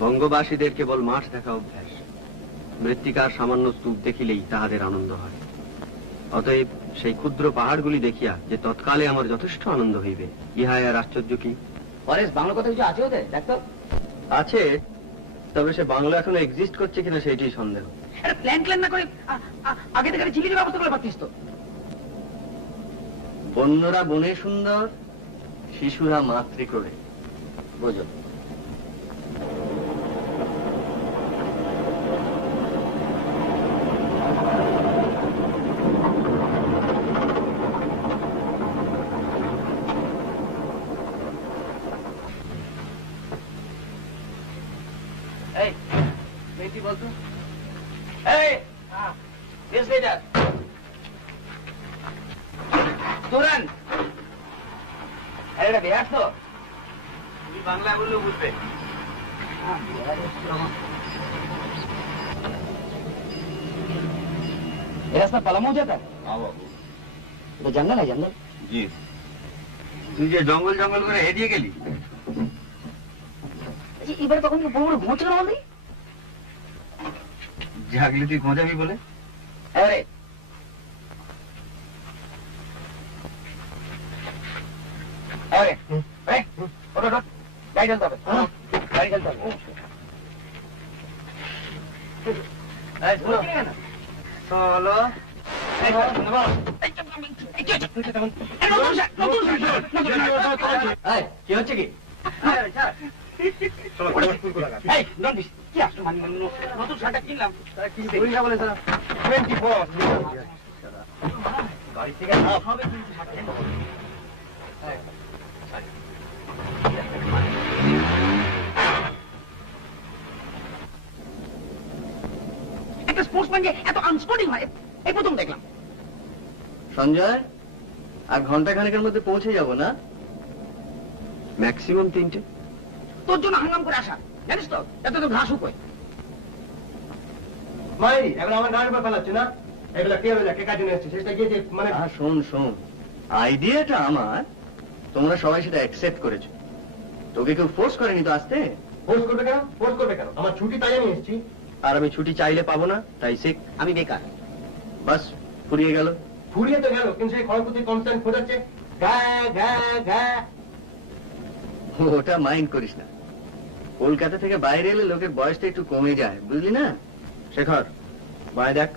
বঙ্গবাসীদের কেবল মাঠ দেখা অভ্যাস, মৃত্তিকার সামান্য স্তূপ দেখিলেই তাহাদের আনন্দ হয়। অতএব সেই ক্ষুদ্র পাহাড়গুলি দেখিয়া যে তৎকালে আমার যথেষ্ট আনন্দ হইবে, ইহাই আর আশ্চর্য কি? পরেশ, বাংলা কথা কিছু আছে ওদের? দেখতো আছে, তবে সে বাংলা এখনো এক্সিস্ট করছে কিনা সেইটাই সন্দেহ। প্ল্যান প্ল্যান না করে আগে থেকে চিঠির ব্যবস্থা করে পারতিস তো। বন্যরা বনে সুন্দর, শিশুরা মাতৃক্রোড়ে। বোঝো, বলতো তুরান এটা বিহার তো, তুমি বাংলা বললেও বুঝবে। ये रास्ता पलामू जाता है? तो जंगल है, जंगल जी। তুই যে জঙ্গল জঙ্গল করে হেরিয়ে গেলি, এবার তখন বড় বড় ঘুমোচ্ছিল না? জাগলি তুই ঘোঁজাবি বলে? আরে আরে ওটা গাড়ি চলতে হবে, গাড়ি চলতে হবে। চলো কি হচ্ছে কি? নতুন শার্টটা কিনলাম, গাড়ি থেকে একটা স্পোর্টসম্যানকে এত আনস্পোর্টিং হয় এই প্রথম দেখলাম। সঞ্জয়, আর ঘন্টা খানেকের মধ্যে পৌঁছে যাব না? ম্যাক্সিমাম 3টে। তোর জন্য হাঙ্গাম করে আসা, জানিস তো এত তো ঘাস উপায়। মাই এবার আমার গাড়ির উপর ফেলাচ্ছে না, এগুলা কে হয়ে কে কাজে এসেছে সেটা গিয়ে মানে। শোন শোন, আইডিয়াটা আমার, তোমরা সবাই সেটা অ্যাকসেপ্ট করেছো, তোকে কেউ ফোর্স করেনি তো আসতে। ফোর্স করবে কেন? ফোর্স করবে কেন? আমার ছুটি তাই আমি এসেছি। আর আমি ছুটি চাইলে পাবো না, তাই শিখ। আমি বেকার। বাস ফুরিয়ে গেল। ফুরিয়ে তো গেল, কিন্তু সেই খড়কুতি কনস্ট্যান্ট খোঁজাচ্ছে গা গা গা। ওটা মাইন্ড করিস না, কলকাতা থেকে বাইরে এলে লোকের বয়সটা একটু কমে যায়, বুঝলি না? শেখর, বাই দেখ।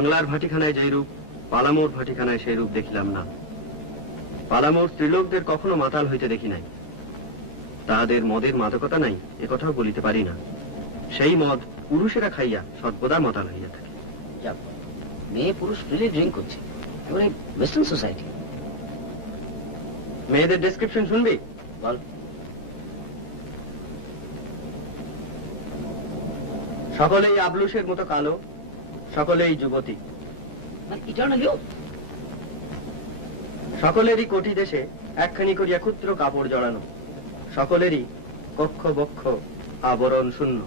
বাংলার ভাটিখানায় যেই রূপ, পালামোর ভাটিখানায় সেই রূপ দেখিলাম না। পালামোর স্ত্রীলোকদের কখনো মাতাল হইতে দেখি নাই, তাহাদের মদের মাদকতা নাই এ কথাও বলিতে পারি না। সেই মদ পুরুষেরা খাইয়া সর্বদা মাতাল হইয়া থাকে। মেয়ে পুরুষ ফ্রিলি ড্রিঙ্ক করছে, এবারে ওয়েস্টার্ন সোসাইটি। মেয়েদের ডেসক্রিপশন শুনবি? বল। সকলেই আবলুসের মতো কালো, সকলেই যুবতী, ইটার্নাল ইউথ। সকলেরই কোটি দেশে একখানি করিয়া ক্ষুদ্র কাপড় জড়ানো, সকলেরই কক্ষ বক্ষ আবরণ শূন্য।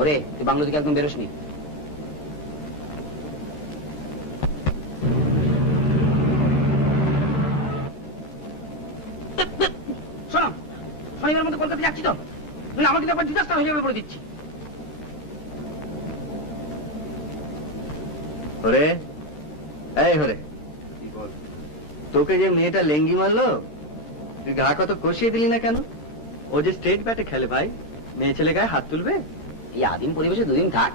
ওরে তুই বাংলা থেকে একদম বেরোসনি। শোনো, শনিবার মধ্যে কলকাতা যাচ্ছি তো, আমাকে তো একবার ডিজাস্টার হয়ে যাবে বলে দিচ্ছি। হরে, এই হরে, তোকে যে মেয়েটা লেঙ্গি মারলো, তুই গা কত কষিয়ে দিলি না কেন? ও যে স্টেট ব্যাটে খেলে ভাই, মেয়ে ছেলে গায়ে হাত তুলবে? এই আদিম পরিবেশে দুদিন থাক,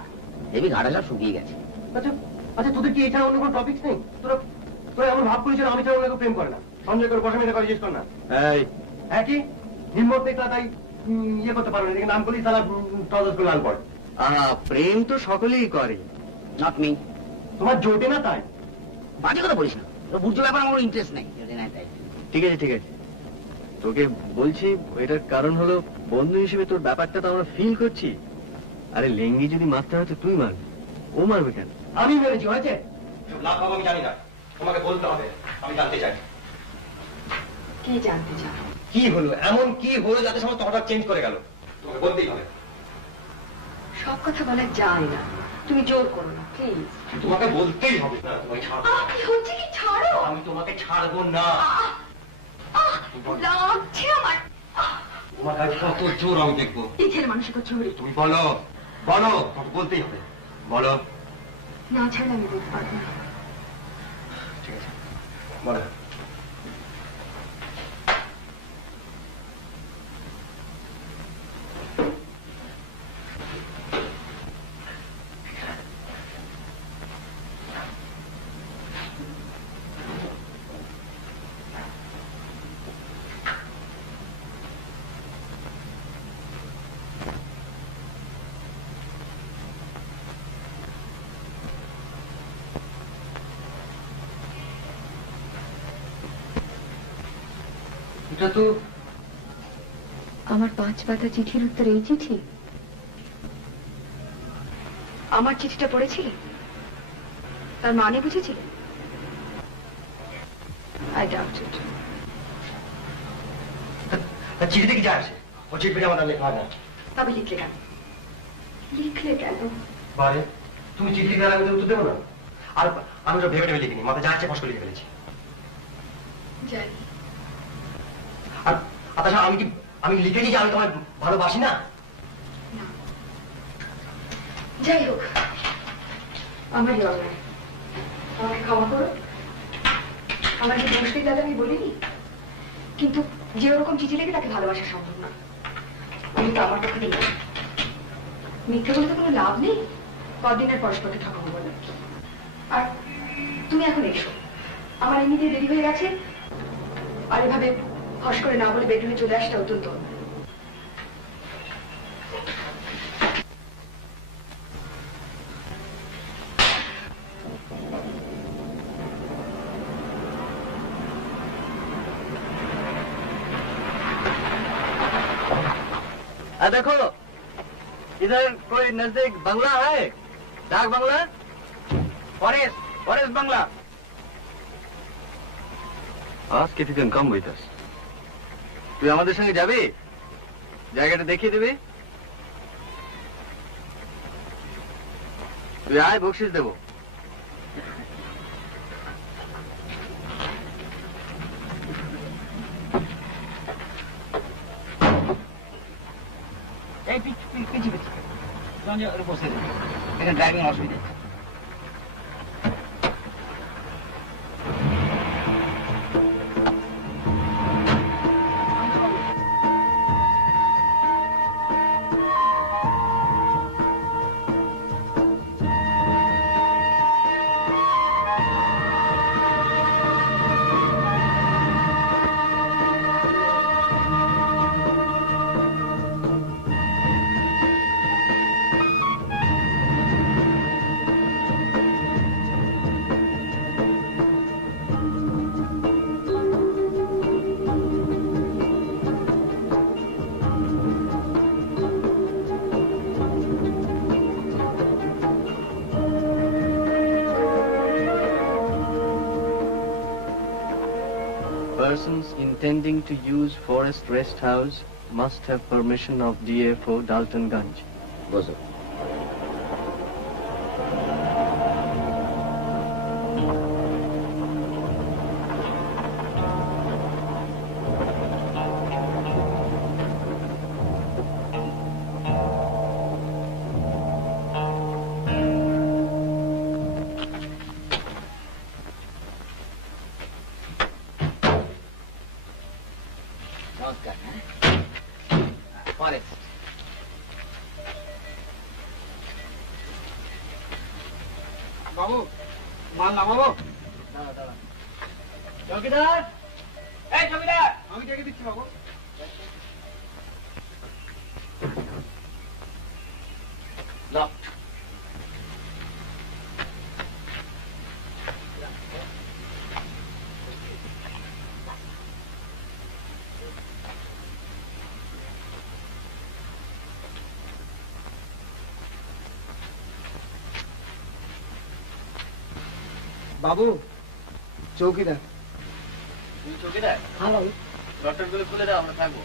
হেবি ঘাটা সব শুকিয়ে গেছে। আচ্ছা আচ্ছা, তোদের কি এছাড়া অন্য কোনো টপিক নেই? তোরা তোরা এমন ভাব করেছিল আমি ছাড়া অন্য কেউ প্রেম করে না। সঞ্জয় করে বসে মেয়েটা করে জিজ্ঞেস কর না। এই হ্যাঁ কি হিম্মত দেখলা তাই ইয়ে করতে পারো না, নাম করি তারা টজস করে লাল পড়ে। প্রেম তো সকলেই করে। Not me. তোমার জোটে না তাই। বাজে কথা বলিস না, বুঝতে ব্যাপার আমার ইন্টারেস্ট নেই। ঠিক আছে ঠিক আছে, তোকে বলছি এটার কারণ হলো বন্ধু হিসেবে তোর ব্যাপারটা তো আমরা ফিল করছি। আরে লেঙ্গি যদি মারতে হয় তো তুই মারবি, ও মারবে কেন? আমি মেরেছি, হয়েছে? লাভ পাবো আমি জানি না, তোমাকে বলতে হবে, আমি জানতে চাই। কি জানতে চাও? কি হলো, এমন কি হলো যাতে সমস্ত হঠাৎ চেঞ্জ করে গেল? তোমাকে বলতেই হবে। সব কথা বলা যায় না, তুমি জোর করো না প্লিজ। তোমাকে বলতেই হবে। না তোমাকে ছাড়বো। কি হচ্ছে কি? ছাড়ো। আমি তোমাকে ছাড়বো না। লাগছে আমার। তোমার কাছে কত জোর আমি দেখবো। এই ছেলে মানুষের চোরি। তুমি বলো, বলো, তোমাকে বলতেই হবে, বলো। না ছাড়লে আমি বলতে পারবো না। ঠিক আছে, বলো। এটা তো আমার 5 পাতা চিঠির উত্তর এই চিঠি? আমার চিঠিটা পড়েছিলে? তার মানে বুঝেছিলে? আই ডাউট ইট। চিঠিতে কি যায় আসে? ও চিঠিটা আমার লেখা হয় না। তবে লিখলে কেন? লিখলে কেন? বারে তুমি চিঠি লিখার আগে উত্তর দেবো না? আর আমি তো ভেবে ভেবে লিখিনি, মাথা যা আছে ফস করে লিখে ফেলেছি। জানি। আর আচ্ছা আমি লিখেছি যে আমি তোমায় ভালোবাসি না। না। যাই হোক, আমারই অন্যায়, আমাকে ক্ষমা করো। আমার যে দোষ নেই দাদা আমি বলিনি, কিন্তু যে ওরকম চিঠি লিখে তাকে ভালোবাসা সম্ভব না। আমি তো আমার পক্ষে দিলাম। মিথ্যে বলে তো কোনো লাভ নেই, কদিনের পরস্পরকে ঠকাবো বলে। আর তুমি এখন এসো, আমার এমনিতে দেরি হয়ে গেছে। আর এভাবে ফস করে না বলে বেডরুমে চলে আসতে অত্যন্ত। देखो इधर कोई नजदीक बंगला है, डाक बंगला, ফরেস্ট, ফরেস্ট বাংলা। ask if you can come with us. তুই আমাদের সঙ্গে যাবি? জায়গাটা দেখিয়ে দিবি? তুই আয়, বকশিস দেবো। এই পিছিয়ে পিছিয়ে সঞ্জয় ওর বসে দেবে, এখানে ড্রাইভিং অসুবিধা। Persons intending to use Forest Rest House must have permission of DFO Daltonganj. বসো। নমস্কার। ফরেস্ট বাবু মাল নামাবো। চৌকিদার, এই চৌকিদার, আমি ডেকে দিচ্ছি বাবু। লক। বাবু চৌকিদার। তুমি চৌকিদার? हाँ बाबू। ডক্টরগুলো খুলে দাও, আমরা থাকবো।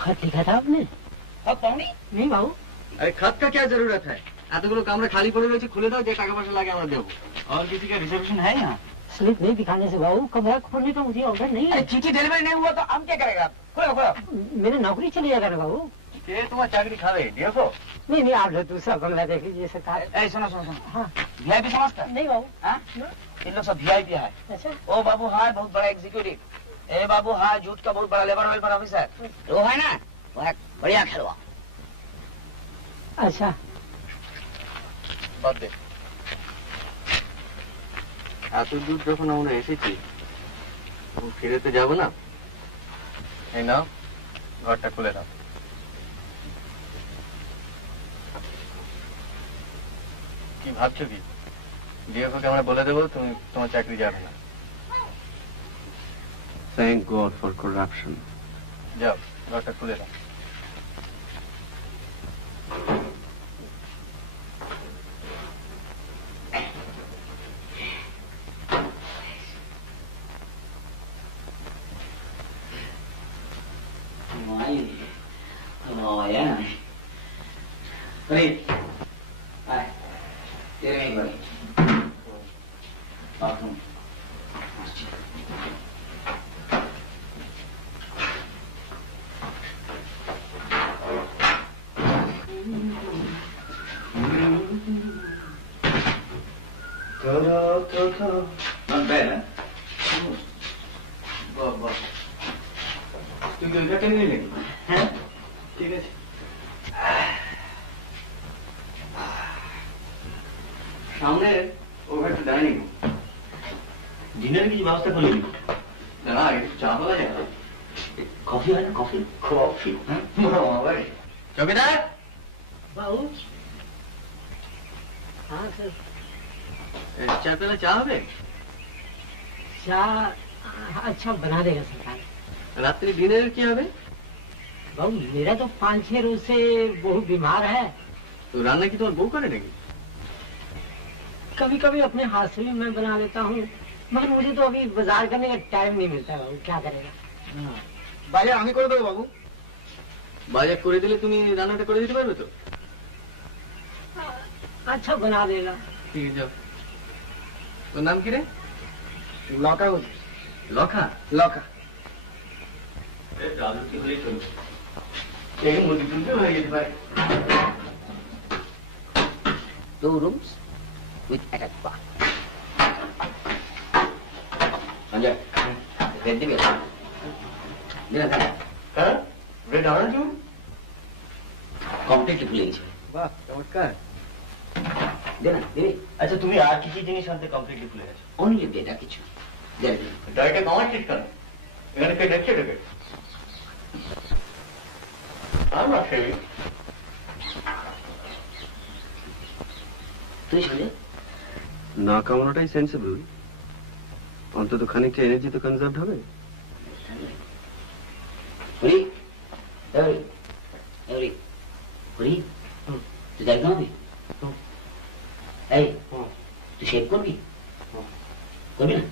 खत लिखा था आपने? সব পাওনি? नहीं बाबू। अरे खत का क्या जरूरत है? এতগুলো কামরা খালি পড়ে রয়েছে, খুলে দাও, যে টাকা পয়সা লাগে আমরা দেবো। और किसी का रिजर्वेशन है यहाँ? स्लिप नहीं दिखाने से बाबू कमरा खोलने का मुझे ऑर्डर नहीं है। चिट्ठी डिलीवरी नहीं हुआ तो हम क्या करेगा? खोलो खोलो। मेरी नौकरी चली जाएगा ना बाबू। ये तुम्हारा चाकरी खावे देखो। नहीं नहीं, आप दूसरा बंगला देख लीजिए सरकार। ए सुनो सुनो सुनो, हाँ। वीआईपी समझता है? नहीं बाबू। हाँ? इन लोग सब वीआईपी है। अच्छा। ओ बाबू हाँ बहुत बड़ा एग्जीक्यूटिव। ए बाबू हाँ जूट का बहुत बड़ा लेबर वेलफेयर ऑफिसर। वो है ना, वो है बढ़िया खेलवा। अच्छा। বাদ দে। এত দূর যখন আমরা এসেছি, ফিরে তো যাবো না। এই নাও, ঘরটা খুলে দাও। কি ভাবছো কি? ডিএফওকে আমরা বলে দেবো তুমি তোমার চাকরি যাবে না। Thank god for corruption. যাও, ঘরটা খুলে দাও। Oh yeah. Please. Hi. Get anybody. Bathroom. Not bad, huh? বাহ তুই কি ওইটা টেনে নিলি? হ্যাঁ ঠিক আছে। সামনে ওভার একটা ডাইনিং ডিনার কি ব্যবস্থা করলি? দাঁড়া, আগে চা পাওয়া যায়। कॉफी है ना कॉफी? কফি? চৌকিদার, बाबू। हाँ सर। চার পেলা চা হবে? चाय अच्छा बना देगा सरकार। রাত্রি ডিনার কি হবে? बाबू मेरा तो 5-6 रोज से बहुत बीमार है। তো রান্না কি তোমার বউ করে নাকি? कभी कभी अपने हाथ से भी मैं बना लेता हूँ, मगर मुझे तो अभी बाजार करने का टाइम नहीं मिलता बाबू, क्या करेगा। বাজার আমি করে দেবো বাবু। বাজার করে দিলে তুমি রান্নাটা করে দিতে পারবে তো? अच्छा बना देगा। ঠিক আছে, যাও। তোর নাম কি রে? লকা হচ্ছে। লখা? লকা। আলু কি হলেই চলবে, এই মুরগি টুলতে হয়ে যেতে পারে। 2 rooms with attached bath. Sanjay, red দিবি? দিনা খানা হ্যাঁ, রেড অরেঞ্জ কমপ্লিটলি ভুলে গেছি। বাহ, চমৎকার। দিনা দিবি? আচ্ছা, তুমি আর কি কি জিনিস আনতে কমপ্লিটলি ভুলে গেছো? অনলি ডেটা কিছু দেন। ডাইরেক্ট কমার ঠিক কেন? এখানে কে দেখছে এটাকে? আর না সেবি তুই শুনে না কামানোটাই সেন্সিবল। অন্তত খানিকটা এনার্জি তো কনজার্ভ হবে। হরি হরি হরি হরি তুই দেখ না হবে। এই তুই শেভ করবি? করবি না?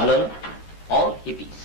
ভালো হলো, অল হিপিস।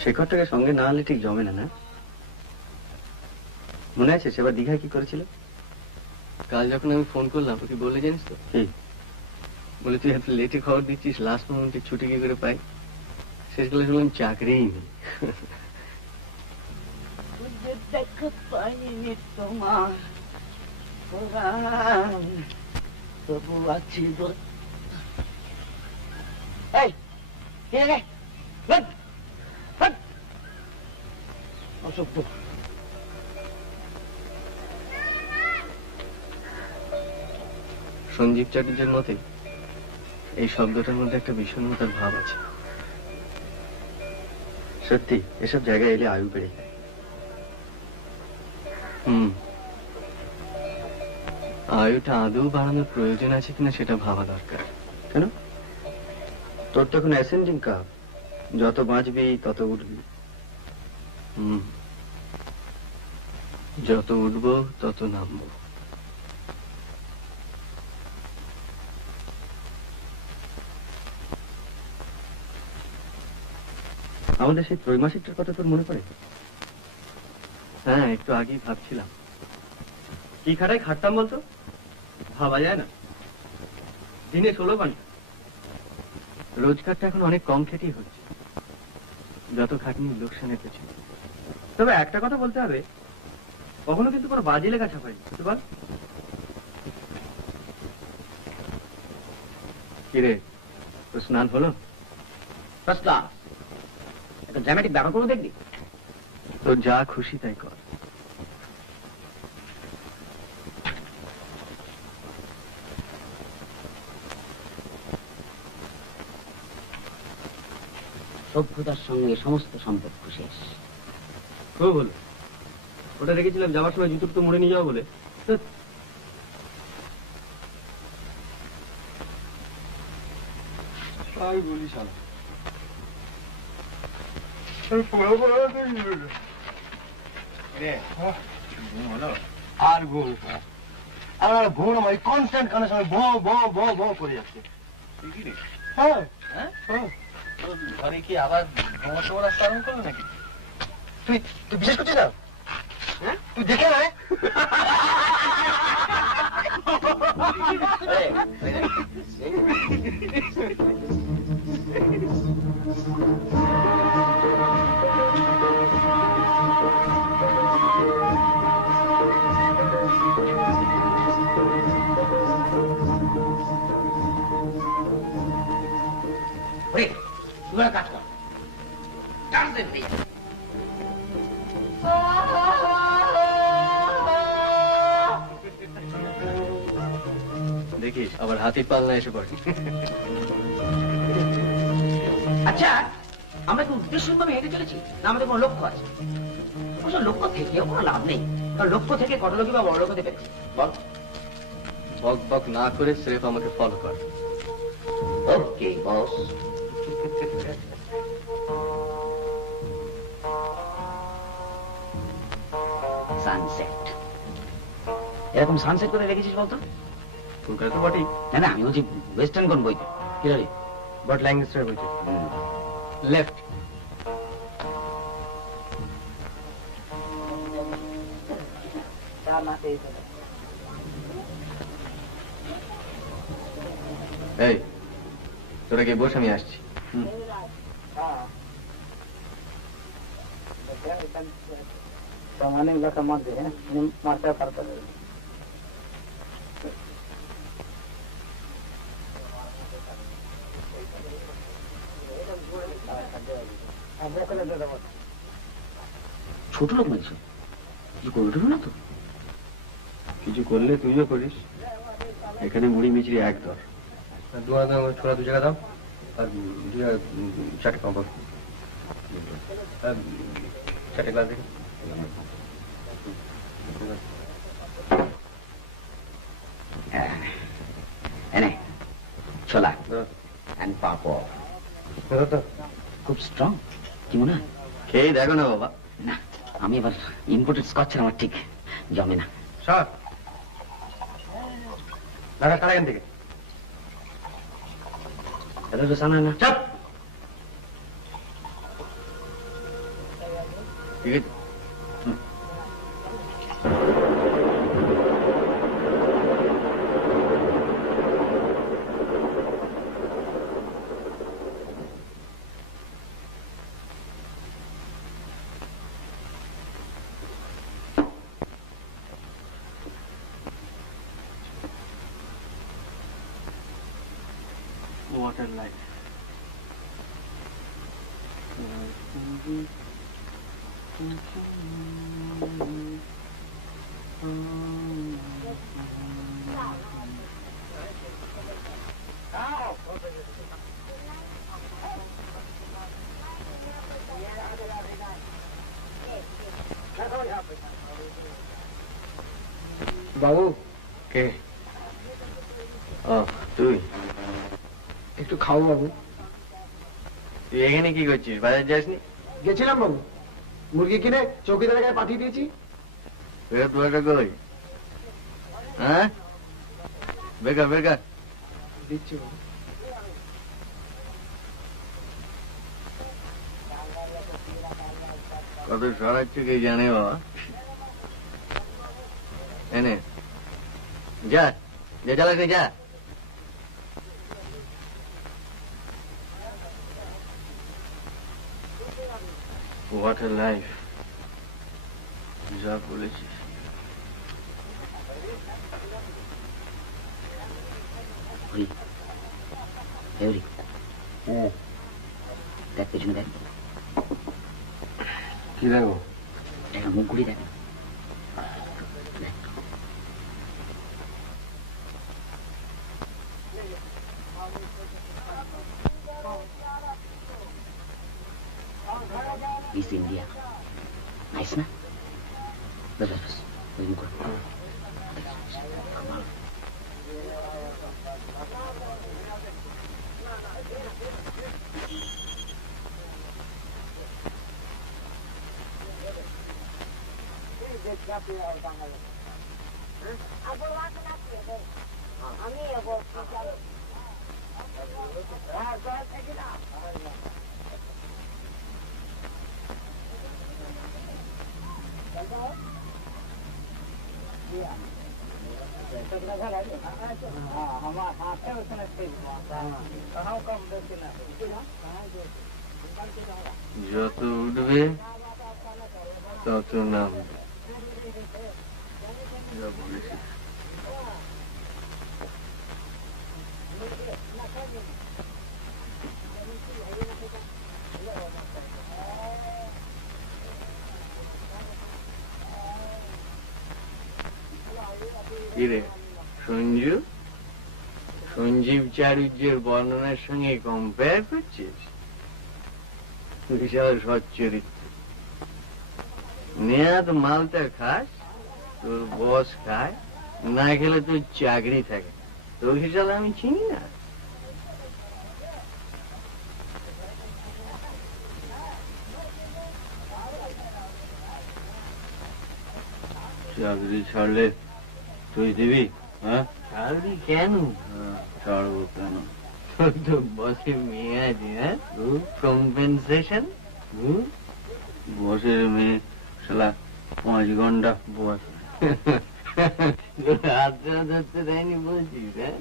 শেখরটাকে সঙ্গে না হলে ঠিক জমে না, না? মনে আছে সেবার দীঘায় কি করেছিল? কাল যখন আমি ফোন করলাম ওকে বলে জানিস তো কি বলে, তুই এত লেটে খবর দিচ্ছিস, লাস্ট মোমেন্টে ছুটি কি করে পাই? শেষকালে শুনলাম চাকরিই নেই। পাইনি তোমার তবু আছি। এই কে রে? অসভ্য। সঞ্জীব চ্যাটার্জির মতে এই শব্দটার মধ্যে একটা বিষণ্ণতার ভাব আছে। সত্যি এসব জায়গায় এলে আয়ু বেড়ে যায়। আয়ুটা আদৌ বাড়ানোর প্রয়োজন আছে কিনা সেটা ভাবা দরকার। কেন? তোর তখন অ্যাসেন্ডিং কাপ, যত বাঁচবি তত উঠবি। যত উঠবো তত নামবো। আমাদের সেই ত্রৈমাসিকটার কথা তোর মনে পড়ে? হ্যাঁ, একটু আগেই ভাবছিলাম কি খাটায় খাটতাম বলতো, ভাবা যায় না। দিনে 16 ঘন্টা। রোজগারটা এখন অনেক কম খেটেই হচ্ছে, যত খাটনি লোকসানের পেছনে। তবে একটা কথা বলতে হবে, কখনো কিন্তু কোনো বাজে লেখা ছাপাই, বুঝতে পার? কিরে, তো স্নান হলো? First class. একটা ড্রামাটিক ব্যাপার করে দেখবি? তো যা খুশি তাই কর। সভ্যতার সঙ্গে সমস্ত সম্পর্ক শেষ। খুব হলো, ওটা রেখেছিলাম যাওয়ার সময় জুতো তো মুড়ে নিয়ে যাওয়া বলে। তাই বলিস আর ঘুম আমার ঘুম আমার কনস্ট্যান্ট কানের সময় ভ ভ ভ ভ করে যাচ্ছে। হ্যাঁ হ্যাঁ, ঘরে কি আবার সমস্যা রাস্তা আরম্ভ করলো নাকি? তুই তুই বিশেষ করছিস না? হ্যাঁ, তুই দেখে না? তুই কাজ কর, দেখিস আবার হাতির পালনা এসে পড়ে। আচ্ছা, আমরা কি উদ্দেশ্যভাবে হেঁটে চলেছি না আমাদের কোনো লক্ষ্য আছে? অবশ্য লক্ষ্য থেকেও কোনো লাভ নেই, কারণ লক্ষ্য থেকে কত লোকই বা বড় লোক হতে পেরেছে। বল। বক বক না করে স্রেফ আমাকে ফলো কর। ওকে বস। সানসেট, এরকম সানসেট করে রেখেছিস বলতো? কলকাতা তো বটেই। না না, আমি বলছি ওয়েস্টার্ন কোন বইতে? কি রে? বাট ল্যাঙ্গুয়েজটা বলছে লেফট। এই তোরা গিয়ে বস, আমি আসছি। सामान्य लगा मत दे माता करता है ছোট লোক মানছ কিছু করবে না তো? কিছু করলে তুইও করিস। এখানে মুড়ি মিচড়ি এক দর। দু আনা ছোলা 2 টাকা দাও আর 4 টাকা পাবো। 4 গ্লাস দেখি। এনে ছোলা এন্ড পাপড় খুব স্ট্রং, কি মনে হয়? খেয়ে দেখো না বাবা। না, আমি এবার ইম্পোর্টেড স্কচ আমার ঠিক জমে না। সর দাদা কারা এখান থেকে। এটা তো জানা না। চাপ ঠিক আছে। Water life. বাবু কে? ও তুই একটু খাও বাবু। তুই এখানে কি করছিস? বাজার যাসনি? গেছিলাম বাবু, মুরগি কিনে চৌকিদারের গায়ে পাঠিয়ে দিয়েছি। বেকার কই? হ্যাঁ বেকার বেকার দিচ্ছি বাবু। কত সরাচ্ছে কে জানে বাবা। এনে যা যা চালাস যা। What a life. যা বলেছিস। দেখ পেছনে দেখ, কি দেখো? একটা মুখ ঘুরি দেখ। East India. Nice na? Bas bas bas. Bagi muka. যত উঠবে তত নামবে। যা বলেছিস। কিরে সঞ্জু, সঞ্জীব চারুজ্যের বর্ণনার সঙ্গে কম্পেয়ার করছিস? বিশাল সচ্চরিত্র। নেহাত মালটা খাস, তোর বস খায়, না খেলে তোর চাকরি থাকে। তোর হিসাবে আমি চিনি না। চাকরি ছাড়লে তুই দিবি? হ্যাঁ চাকরি কেন ছাড়বো কেন? তোর তো বসের মেয়ে আছে। হ্যাঁ কম্পেনসেশন। বসের মেয়ে শালা 5 ঘন্টা বস হাতটা ধরতে দেয়নি বলছিস? হ্যাঁ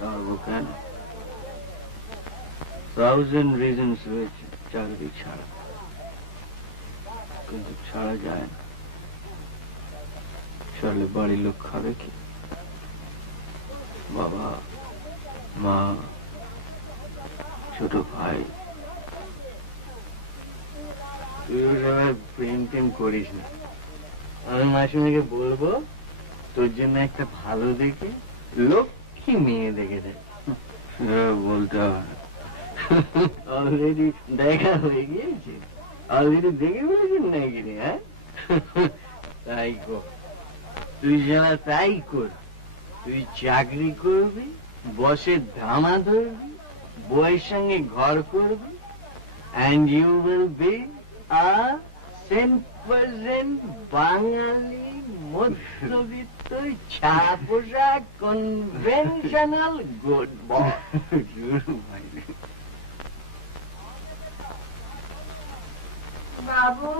ছাড়বো কেন? 1000 রিজনস রয়েছে চাকরি ছাড়া, কিন্তু ছাড়া যায় না। ছাড়লে বাড়ির লোক খাবে কি? বাবা, মা, ছোট ভাই। তুই ওসবের প্রেম টেম করিস না। আমি মাসিমাকে বলবো তোর জন্য একটা ভালো দেখে লক্ষ্মী মেয়ে দেখে দেয়। বলতে হবে, অলরেডি দেখা হয়ে গিয়েছে। অলরেডি দেখে ফেলেছেন নাকি রে? হ্যাঁ, তাই কর। তুই যারা তাই কর। তুই চাকরি করবি, বসের ধামা ধরবি, বউয়ের সঙ্গে ঘর করবি, and you will be a 100% বাঙালি মধ্যবিত্ত ছাপোষা কনভেনশনাল গুড বয়। বাবু,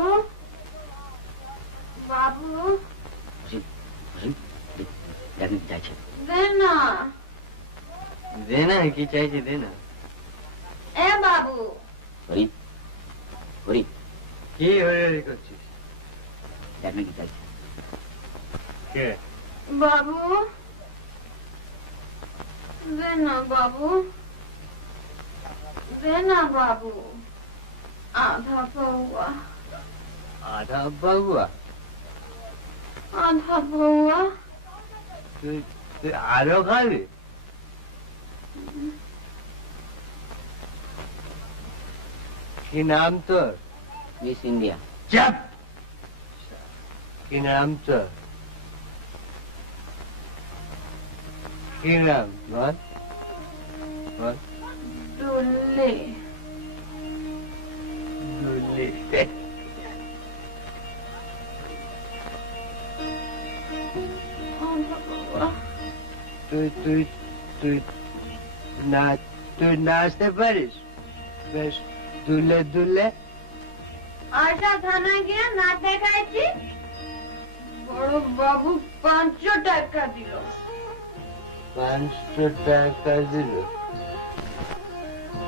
বাবু, চাইছে দে না। দে না, কি চাইছে দে না। এ বাবু, হরি হরি কি হয়ে করছিস? দেখ না কি চাইছে। কে? বাবু, দে না বাবু, দে না বাবু, আধা পৌয়া। আধা বাবুয়া? আধা পৌয়া। তুই আরো খাবি? কি নাম তোর? Miss India. চাপ। কি নাম তোর? কি নাম? বল বল। দুল্লে। দুল্লি। আধা পৌয়া। তুই তুই তুই তুই নাচতে পারিস? বেশ দুলে দুলে। আশা থানায় গিয়ে নাচ দেখাইছি, বড় বাবু 500 টাকা দিল। 500 টাকা দিল?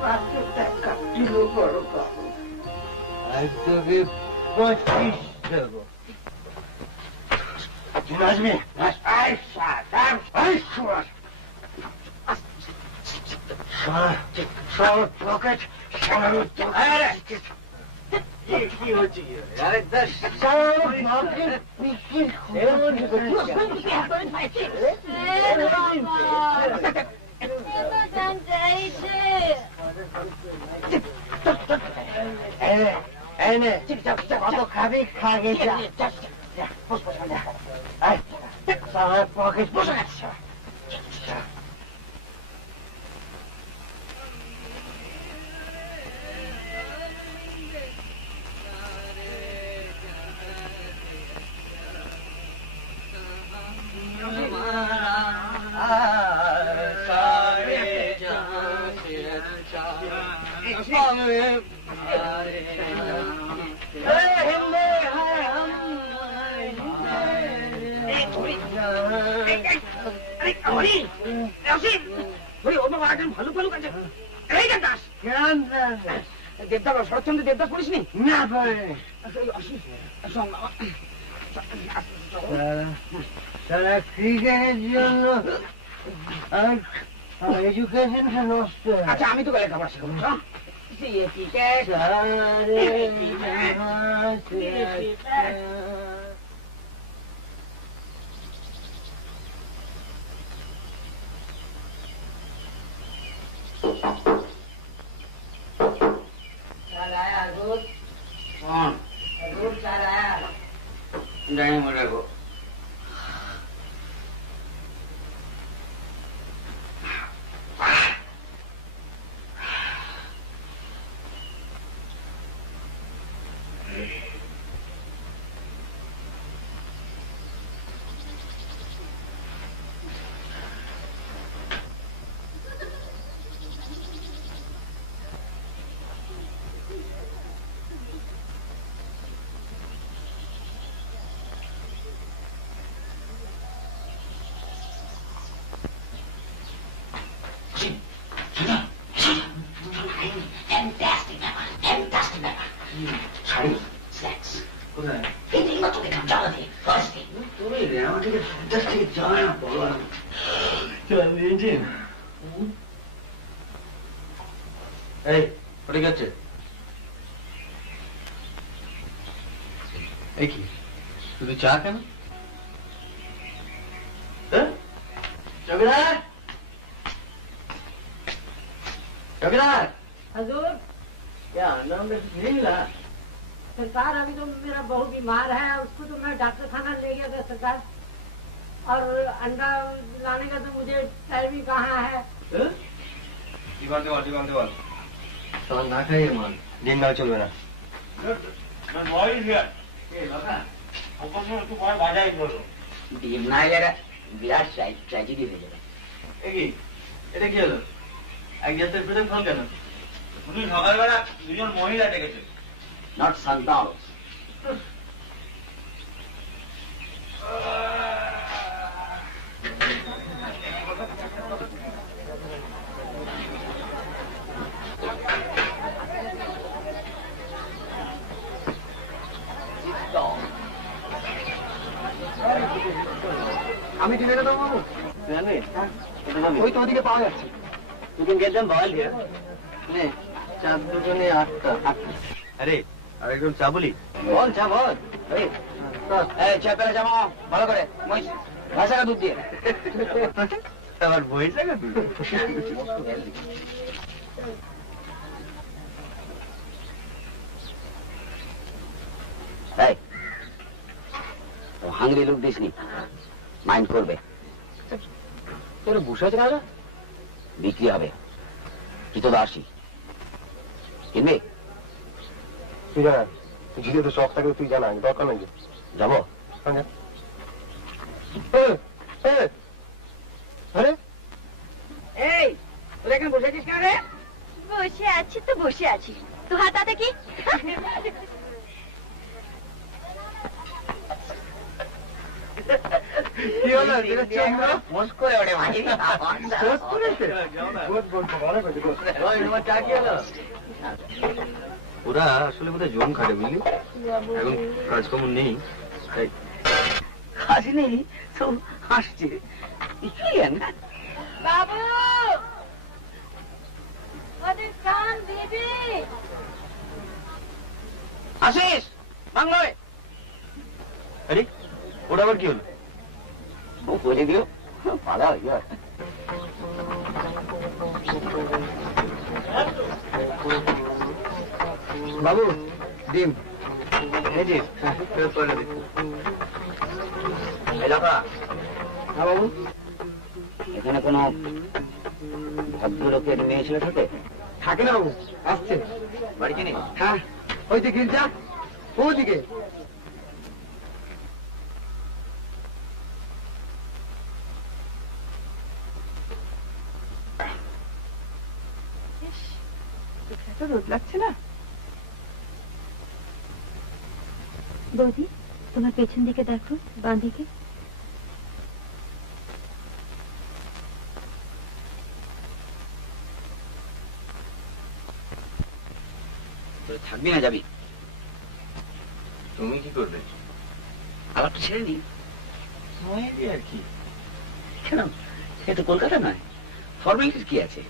500 টাকা দিল বড় বাবু। আর তোকে 25 দেবো। তুই নাচবি? পকেট কি হচ্ছে? কত খাবি খাগে পকেট বসে গেছে। দেবদাস, শরৎচন্দ্র দেবদাস পড়িসনি? না পারে সারা ক্রিকেটের জন্য এডুকেশনটা নষ্ট। আচ্ছা, আমি তো গেলে খাবার শেখাবো। মাত্র দেখলাম জানা দিয়ে ফার্স্ট তুমি আমাকে জাস্ট থেকে জানা না বলো ইঞ্জিন এই ওটা কি হচ্ছে এই কি শুধু চা কেন চৌকিদার चौकीदार हजूर क्या नाम नहीं मिला सरकार अभी तो मेरा बहू बीमार है उसको तो मैं डॉक्टर खाना ले गया था सरकार और अंडा लाने का तो मुझे टाइम ही कहाँ है सामान ना खाइए मान दिन ना चलবে না ডিম না এলে বিরাট ট্র্যাজেডি হয়ে যাবে এটা কি হলো এক জাতের পেটে ফল কেন উনি সকালবেলা দুজন মহিলা ডেকেছে নট সন্তান আমি দিলে না বাবু জানি ওই তো ওদিকে পাওয়া যাচ্ছে You can get them boiled here. নে চার দুজনে 8টা আরে আর একজন চা বলি বল চা বল এই চা পেলে জামা ভালো করে মই ভাষাটা দুধ দিয়ে আমার বই লাগা এই তো হাঙ্গরি লুক দিসনি মাইন্ড করবে তোর বসে আছে না বিক্রি হবে কি তো আসি কিনবে তুই জানা ঝিলে তো শখ থাকলে তুই জানা দরকার নাই যাবো আরে এই তোরা এখানে বসে আছিস কেন রে বসে আছি তো বসে আছি তো হাতাতে কি কি হলো মোস করে ওঠে মাঝে চা কি হলো ওরা আসলে বোধহয় জম খাটে বুঝলি এখন কাজকর্ম নেই তাই হাসি নেই সব হাসছে কিছুই না বাবু ওদের কান দিবি আসিস বাংলায় আরে ওটা আবার কি হলো ও করে দিও পালা হয়ে যায় বাবু ডিম এই যে ফেরত করে দিই এলাকা হ্যাঁ বাবু এখানে কোনো ভদ্রলোকের মেয়ে ছেলে থাকে থাকে না বাবু আসছে বাড়িতে নেই হ্যাঁ ওই যে গির্জা ওদিকে রোদ লাগছে না বৌদি তোমার পেছন দিকে দেখো বাঁ দিকে থাকবি না যাবি তুমি কি করবে আবার তো ছেড়ে নি আর কি কেন এ তো কলকাতা নয় ফর্মালিটির কি আছে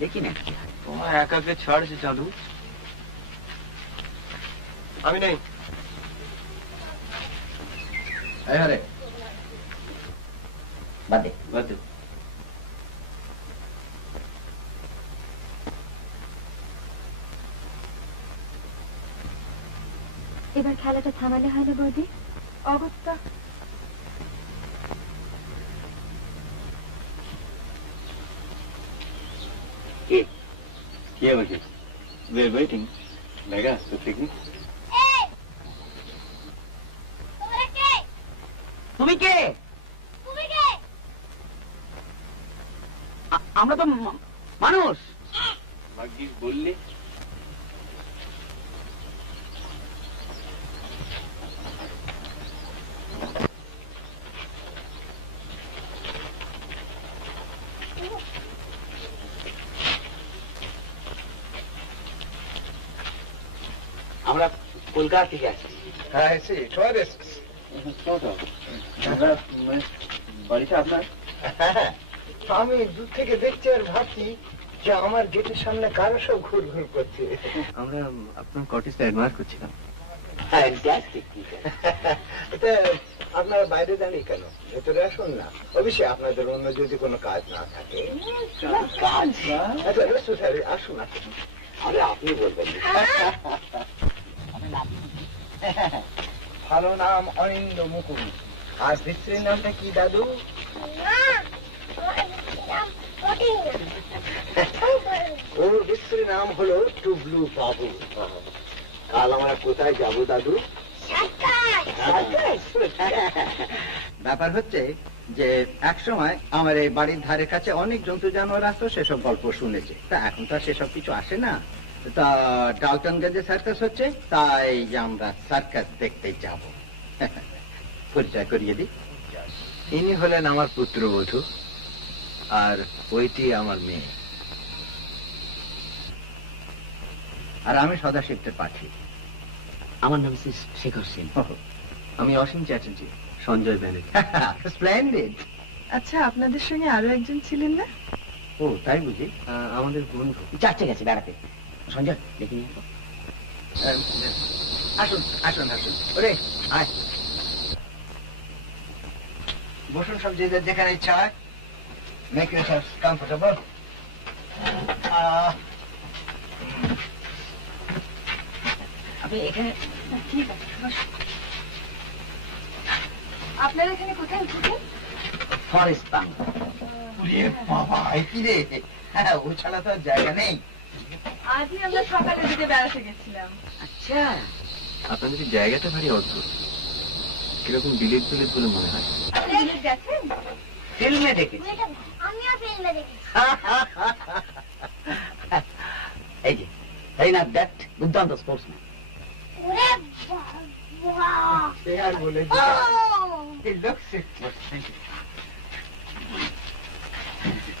দেখি না কি হয় তোমার একাকে ছাড়ছে চাঁদু আমি নেই আরে বাদ দে বাদ এবার খেলাটা থামালে হয় না বৌদি অবস্থা কি হবে We're waiting. Mega, the picnic. তুমি কে আমরা তো মানুষ ভাগ্যিস বললে আমরা কলকাতা থেকে আসছি I see. Tourists. বাড়িটা আপনার? আমি দূর থেকে দেখছি আর ভাবছি যে আমার গেটের সামনে কারো সব ঘুর ঘুর করছে। আমরা আপনার কটেজটা অ্যাডমায়ার করছিলাম। এটা আপনারা বাইরে দাঁড়িয়ে কেন? ভেতরে আসুন না। অবশ্যই আপনাদের অন্য যদি কোনো কাজ না থাকে। কাজ? আচ্ছা এসো স্যার, আসুন আসুন। আরে আপনি বলবেন। ভালো নাম অনিন্দ মুকুল। আর স্ত্রীর নামটা কি দাদু? ওর স্ত্রীর নাম হলো টুবলু বাবু। কাল আমরা কোথায় যাবো দাদু? ব্যাপার হচ্ছে যে এক সময় আমার এই বাড়ির ধারে কাছে অনেক জন্তু জানোয়ার আসতো, সেসব গল্প শুনেছে। তা এখন তো আর সেসব কিছু আসে না। তা ডালটনগঞ্জে সার্কাস হচ্ছে, তাই আমরা সার্কাস দেখতে যাব। পরিচয় করিয়ে দিই, ইনি হলেন আমার পুত্রবধূ, আর ওইটি আমার মেয়ে। আর আমি সদাশিবদের পাঠি। আমার নাম শেখর সিং। আমি অসীম চ্যাটার্জি, সঞ্জয় ব্যানার্জি। স্প্লেন্ডিড। আচ্ছা, আপনাদের সঙ্গে আরো একজন ছিলেন না? ও তাই বুঝি? আমাদের বন্ধু। চারটে গেছে বেড়াতে। সঞ্জয় দেখে নিয়ে আসুন আসুন আসুন, ওরে আয় বসুন, সব যেখানে ইচ্ছা হয়। Make yourself comfortable. আপনি এখানে ঠিক আছে, বসুন। আপনারা এখানে কোথায় উঠেছেন? Forest pump. ওরে বাবা, কি রে! হ্যাঁ, ও ছাড়া তো আর জায়গা নেই। আজই আমরা সকালে দিকে বেড়াতে গেছিলাম। আচ্ছা, আপনাদের এই জায়গাটা ভারী অদ্ভুত, কিরকম বিলেত বিলেত বলে মনে হয়। আপনি বিলেত গেছেন? ফিল্মে দেখেছি। আমিও ফিল্মে দেখেছি। এই যে রীনাথ দত্ত, দুর্দান্ত স্পোর্টসম্যান। ওরে বাবা! সে আর বলে ও!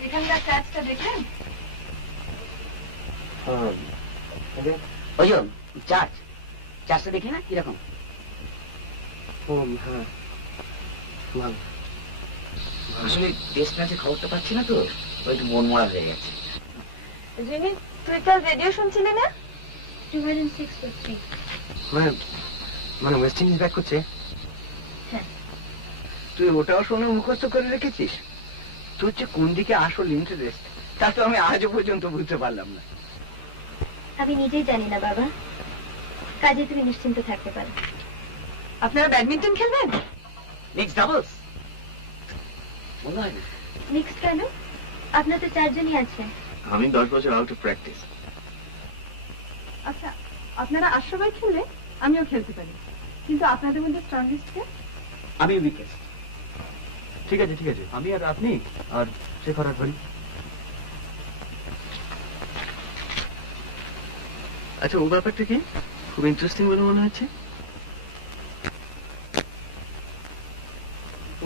এখানকার কাজটা দেখলেন? ওই যে চার্চটা দেখি না কিরকম? হ্যাঁ, ভালো। আসলে টেস্ট ম্যাচের খবরটা পাচ্ছি না তো, ওই একটু মন মরা হয়ে গেছে। জিমি, তুই কাল রেডিও শুনছিলি না? 2006 মানে ওয়েস্ট ইন্ডিজ ব্যাট করছে। তুই ওটাও শুনে মুখস্থ করে রেখেছিস? তোর যে কোন দিকে আসল ইন্টারেস্ট, তা তো আমি আজও পর্যন্ত বুঝতে পারলাম না। আমি নিজেই জানি না বাবা, কাজে তুমি নিশ্চিন্ত থাকতে পারো। আপনারা ব্যাডমিন্টন খেলবেন? মিক্স ডাবলস মনে হয় না। মিক্স কেন? আপনার তো 4 জনই আছেন। আমি 10 বছর আউট অফ প্র্যাকটিস। আচ্ছা, আপনারা 8 সবাই খেললে আমিও খেলতে পারি, কিন্তু আপনাদের মধ্যে স্ট্রংগেস্ট কে? আমি উইকেট। ঠিক আছে ঠিক আছে, আমি আর আপনি আর শেখর আর ধরি। আচ্ছা, ও ব্যাপারটা কি খুব ইন্টারেস্টিং বলে মনে হচ্ছে।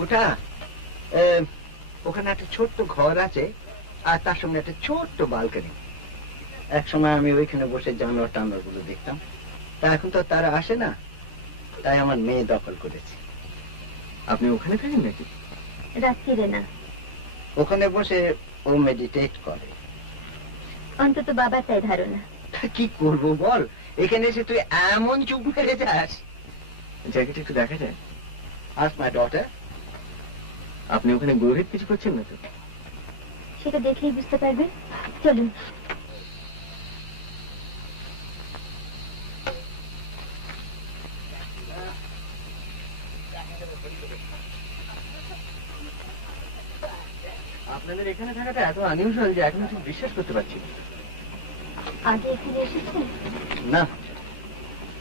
ওটা ওখানে একটা ছোট্ট ঘর আছে, আর তার সঙ্গে একটা ছোট্ট বালকনি। এক সময় আমি ওইখানে বসে জানোয়ার টানোয়ার গুলো দেখতাম। তা এখন তো তারা আসে না, তাই আমার মেয়ে দখল করেছে। আপনি ওখানে থাকেন নাকি? রাত্রিরে না, ওখানে বসে ও মেডিটেট করে। অন্তত বাবা তাই ধারণা। কি করবো বল, এখানে এসে তুই এমন চুপ মেরে যাস। জায়গাটা একটু দেখা যায়? Ask my daughter. আপনি ওখানে গভীর কিছু করছেন না তো? সেটা দেখলেই বুঝতে পারবেন। চলুন। আপনাদের এখানে থাকাটা এত আনইউজুয়াল যে এখন ঠিক বিশ্বাস করতে পারছি না। আগে এখানে এসেছেন? না,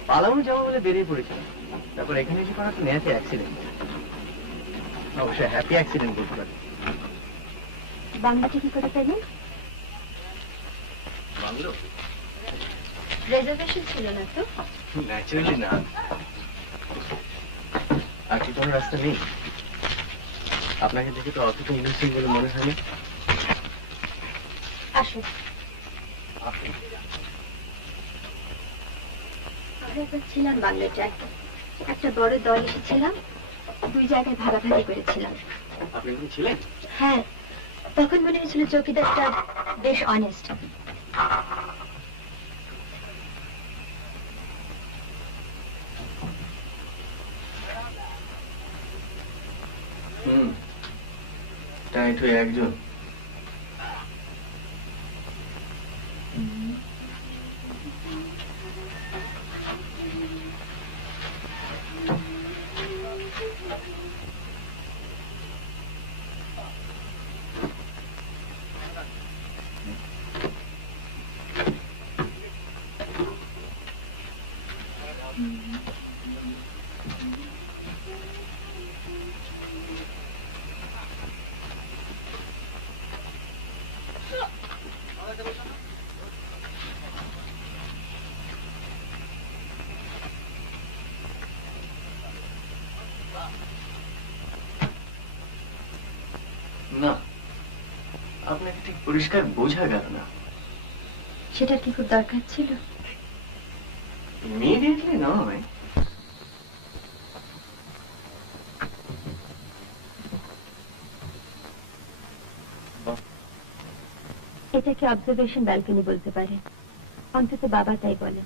পালামু যাবো বলে বেরিয়ে পড়েছিলাম, তারপর এখানে এসে করা তো নেহাতে অ্যাক্সিডেন্ট। অবশ্যই হ্যাপি অ্যাক্সিডেন্ট বলতে পারি। বাংলাটি কি করে পেলেন? বাংলো? রেজার্ভেশন ছিল না তো? ন্যাচারালি না। আর কি কোনো রাস্তা নেই? আপনাকে দেখে তো অতটা ইনোসেন্ট বলে মনে হয়নি। আসুন। আমরা একবার ছিলাম বাংলাটায়, একটা বড় দল এসেছিলাম, 2 জায়গায় ভাগাভাগি করেছিলাম। আপনি কি ছিলেন? হ্যাঁ, তখন মনে হয়েছিল চৌকিদারটা বেশ অনেস্ট। টাইট হয়ে একজন। না, আপনাকে ঠিক পরিষ্কার বোঝা গেল না। সেটার কি খুব দরকার ছিল? ইমিডিয়েটলি নয়। এটাকে অবজারভেশন ব্যালকনি বলতে পারে, অন্তত বাবা তাই বলে।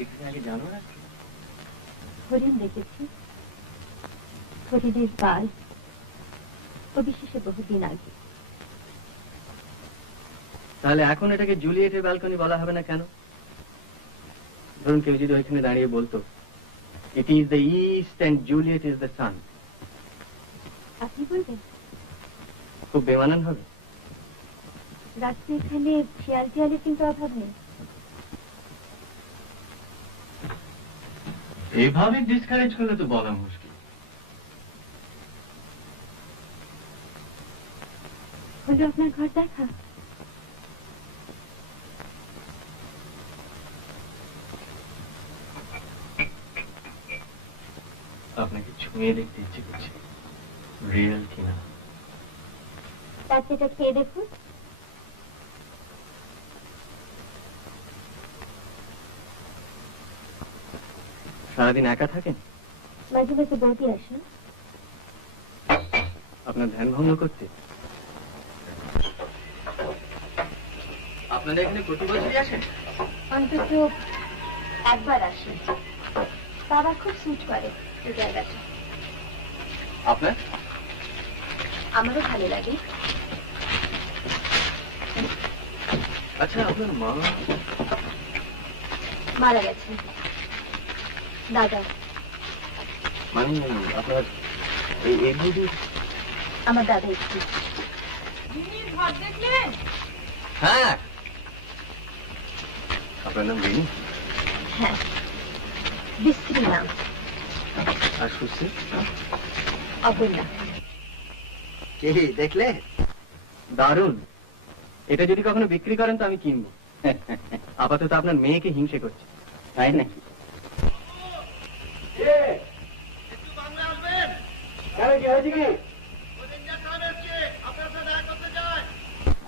এখানে আগে জানো না? হরিণ দেখেছি, হরিণের পাল, অবিশেষে বহুদিন আগে। তাহলে এখন এটাকে জুলিয়েটের ব্যালকনি বলা হবে না কেন? ধরুন কেউ যদি ওইখানে দাঁড়িয়ে বলতো, it is the east and Juliet is the sun, আপনি বলবেন? খুব বেমানান হবে। রাত্রে এখানে শিয়াল টিয়ালের কিন্তু অভাব নেই। এইভাবে ডিসকারেজ করলে তো বলা মুশকিল। হলো আপনার ঘর দেখা? আপনাকে ছুঁয়ে দেখতে ইচ্ছে করছে, রিয়েল কিনা। তার সেটা খেয়ে দেখুন। সারাদিন একা থাকেন? মাঝে মাঝে বৌদি আসেন। আপনার ধ্যান ভঙ্গ করতে? আপনারা এখানে প্রতি বছরই আসেন? অন্তত একবার আসেন। বাবা খুব সুট করে এই জায়গাটা। আপনার? আমারও ভালো লাগে। আচ্ছা, আপনার মা মারা গেছেন। দাদা মানে আপনার এই বুঝি? আমার দাদা একটু। ঘর দেখলেন? হ্যাঁ। আপনার নাম রিনি? হ্যাঁ, বিশ্রী নাম। আর সুশ্রী? অপর্ণা। কি দেখলে? দারুণ। এটা যদি কখনো বিক্রি করেন তো আমি কিনবো। আপাতত আপনার মেয়েকে হিংসে করছে। তাই নাকি?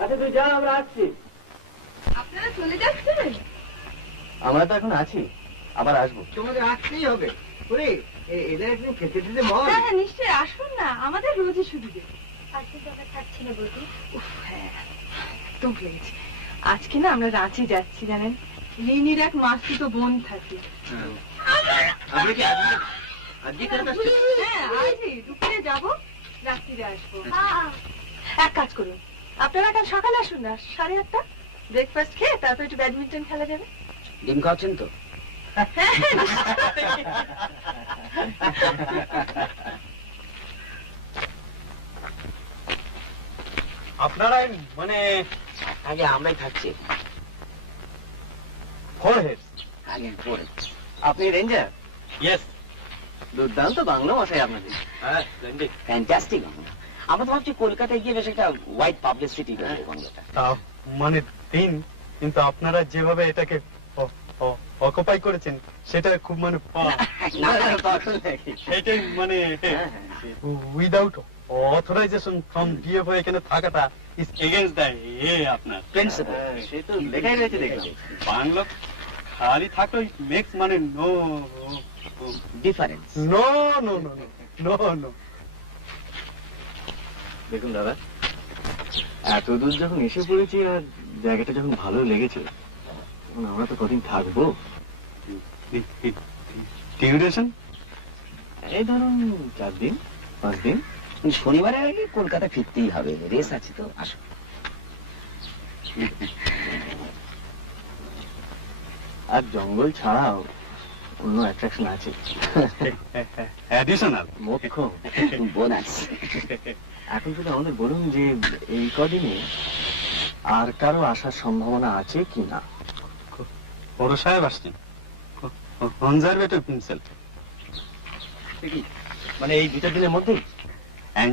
আচ্ছা তুই যা, আমরা আসছি। আপনারা চলে যাচ্ছেন? আমরা তো এখন আছি, আবার আসবো। তোমাদের আসতেই হবে। ওরে এদের একদিন খেতে দিতে বল। হ্যাঁ হ্যাঁ, নিশ্চয়ই আসুন না, আমাদের রোজই সুবিধে। আজকে দরকার থাকছে না বৌদি। উফ, হ্যাঁ দুঃখ লেগেছে। আজকে না আমরা রাঁচি যাচ্ছি জানেন, রিনির এক মাসিতো বোন থাকে। আপনি কি আজকে হ্যাঁ আজই দুপুরে যাবো, রাত্রিরে আসবো। এক কাজ করুন, আপনারা কাল সকালে আসুন না, 8:30। ব্রেকফাস্ট খেয়ে তারপর একটু ব্যাডমিন্টন খেলা যাবে। ডিম খাওয়াচ্ছেন তো? আপনারাই মানে আগে আমরাই থাকছি। আগে পরে। আপনি রেঞ্জার? ইয়েস। দুর্দান্ত বাংলা ভাষায় আপনাদের। হ্যাঁ, স্প্লেন্ডিড। ফ্যান্টাস্টিক। আমরা তো ভাবছি কলকাতায় গিয়ে বেশ একটা হোয়াইট পাবলিসিটি করবো বাংলাটা। মানে দিন, কিন্তু আপনারা যেভাবে এটাকে অকুপাই করেছেন সেটা খুব মানে সেটাই মানে উইদাউট অথরাইজেশন ফ্রম ডিএফও এখানে থাকাটা ইজ এগেইনস্ট দ্য আপনার প্রিন্সিপাল। সে তো লেখাই রয়েছে দেখলাম। বাংলা খালি থাকলে মেক্স মানে no difference. No no no no no. দেখুন দাদা, এত দূর যখন এসে পড়েছি আর জায়গাটা যখন ভালো লেগেছে, তখন আমরা তো কদিন থাকবো। ডিউরেশন এই ধরুন 4 দিন 5 দিন। শনিবারের আগে কলকাতা ফিরতেই হবে, রেস আছে তো। আসো। আর জঙ্গল ছাড়াও অন্য অ্যাট্রাকশন আছে। অ্যাডিশনাল মোক্ষম বোনাস। এখন শুধু আমাদের বলুন যে এই কদিনে আর কারো আসার সম্ভাবনা আছে কি না? বড় সাহেব আসছেন, কনজারভেটিভ হিমসেলফ। মানে এই 2-4 দিনের মধ্যেই? And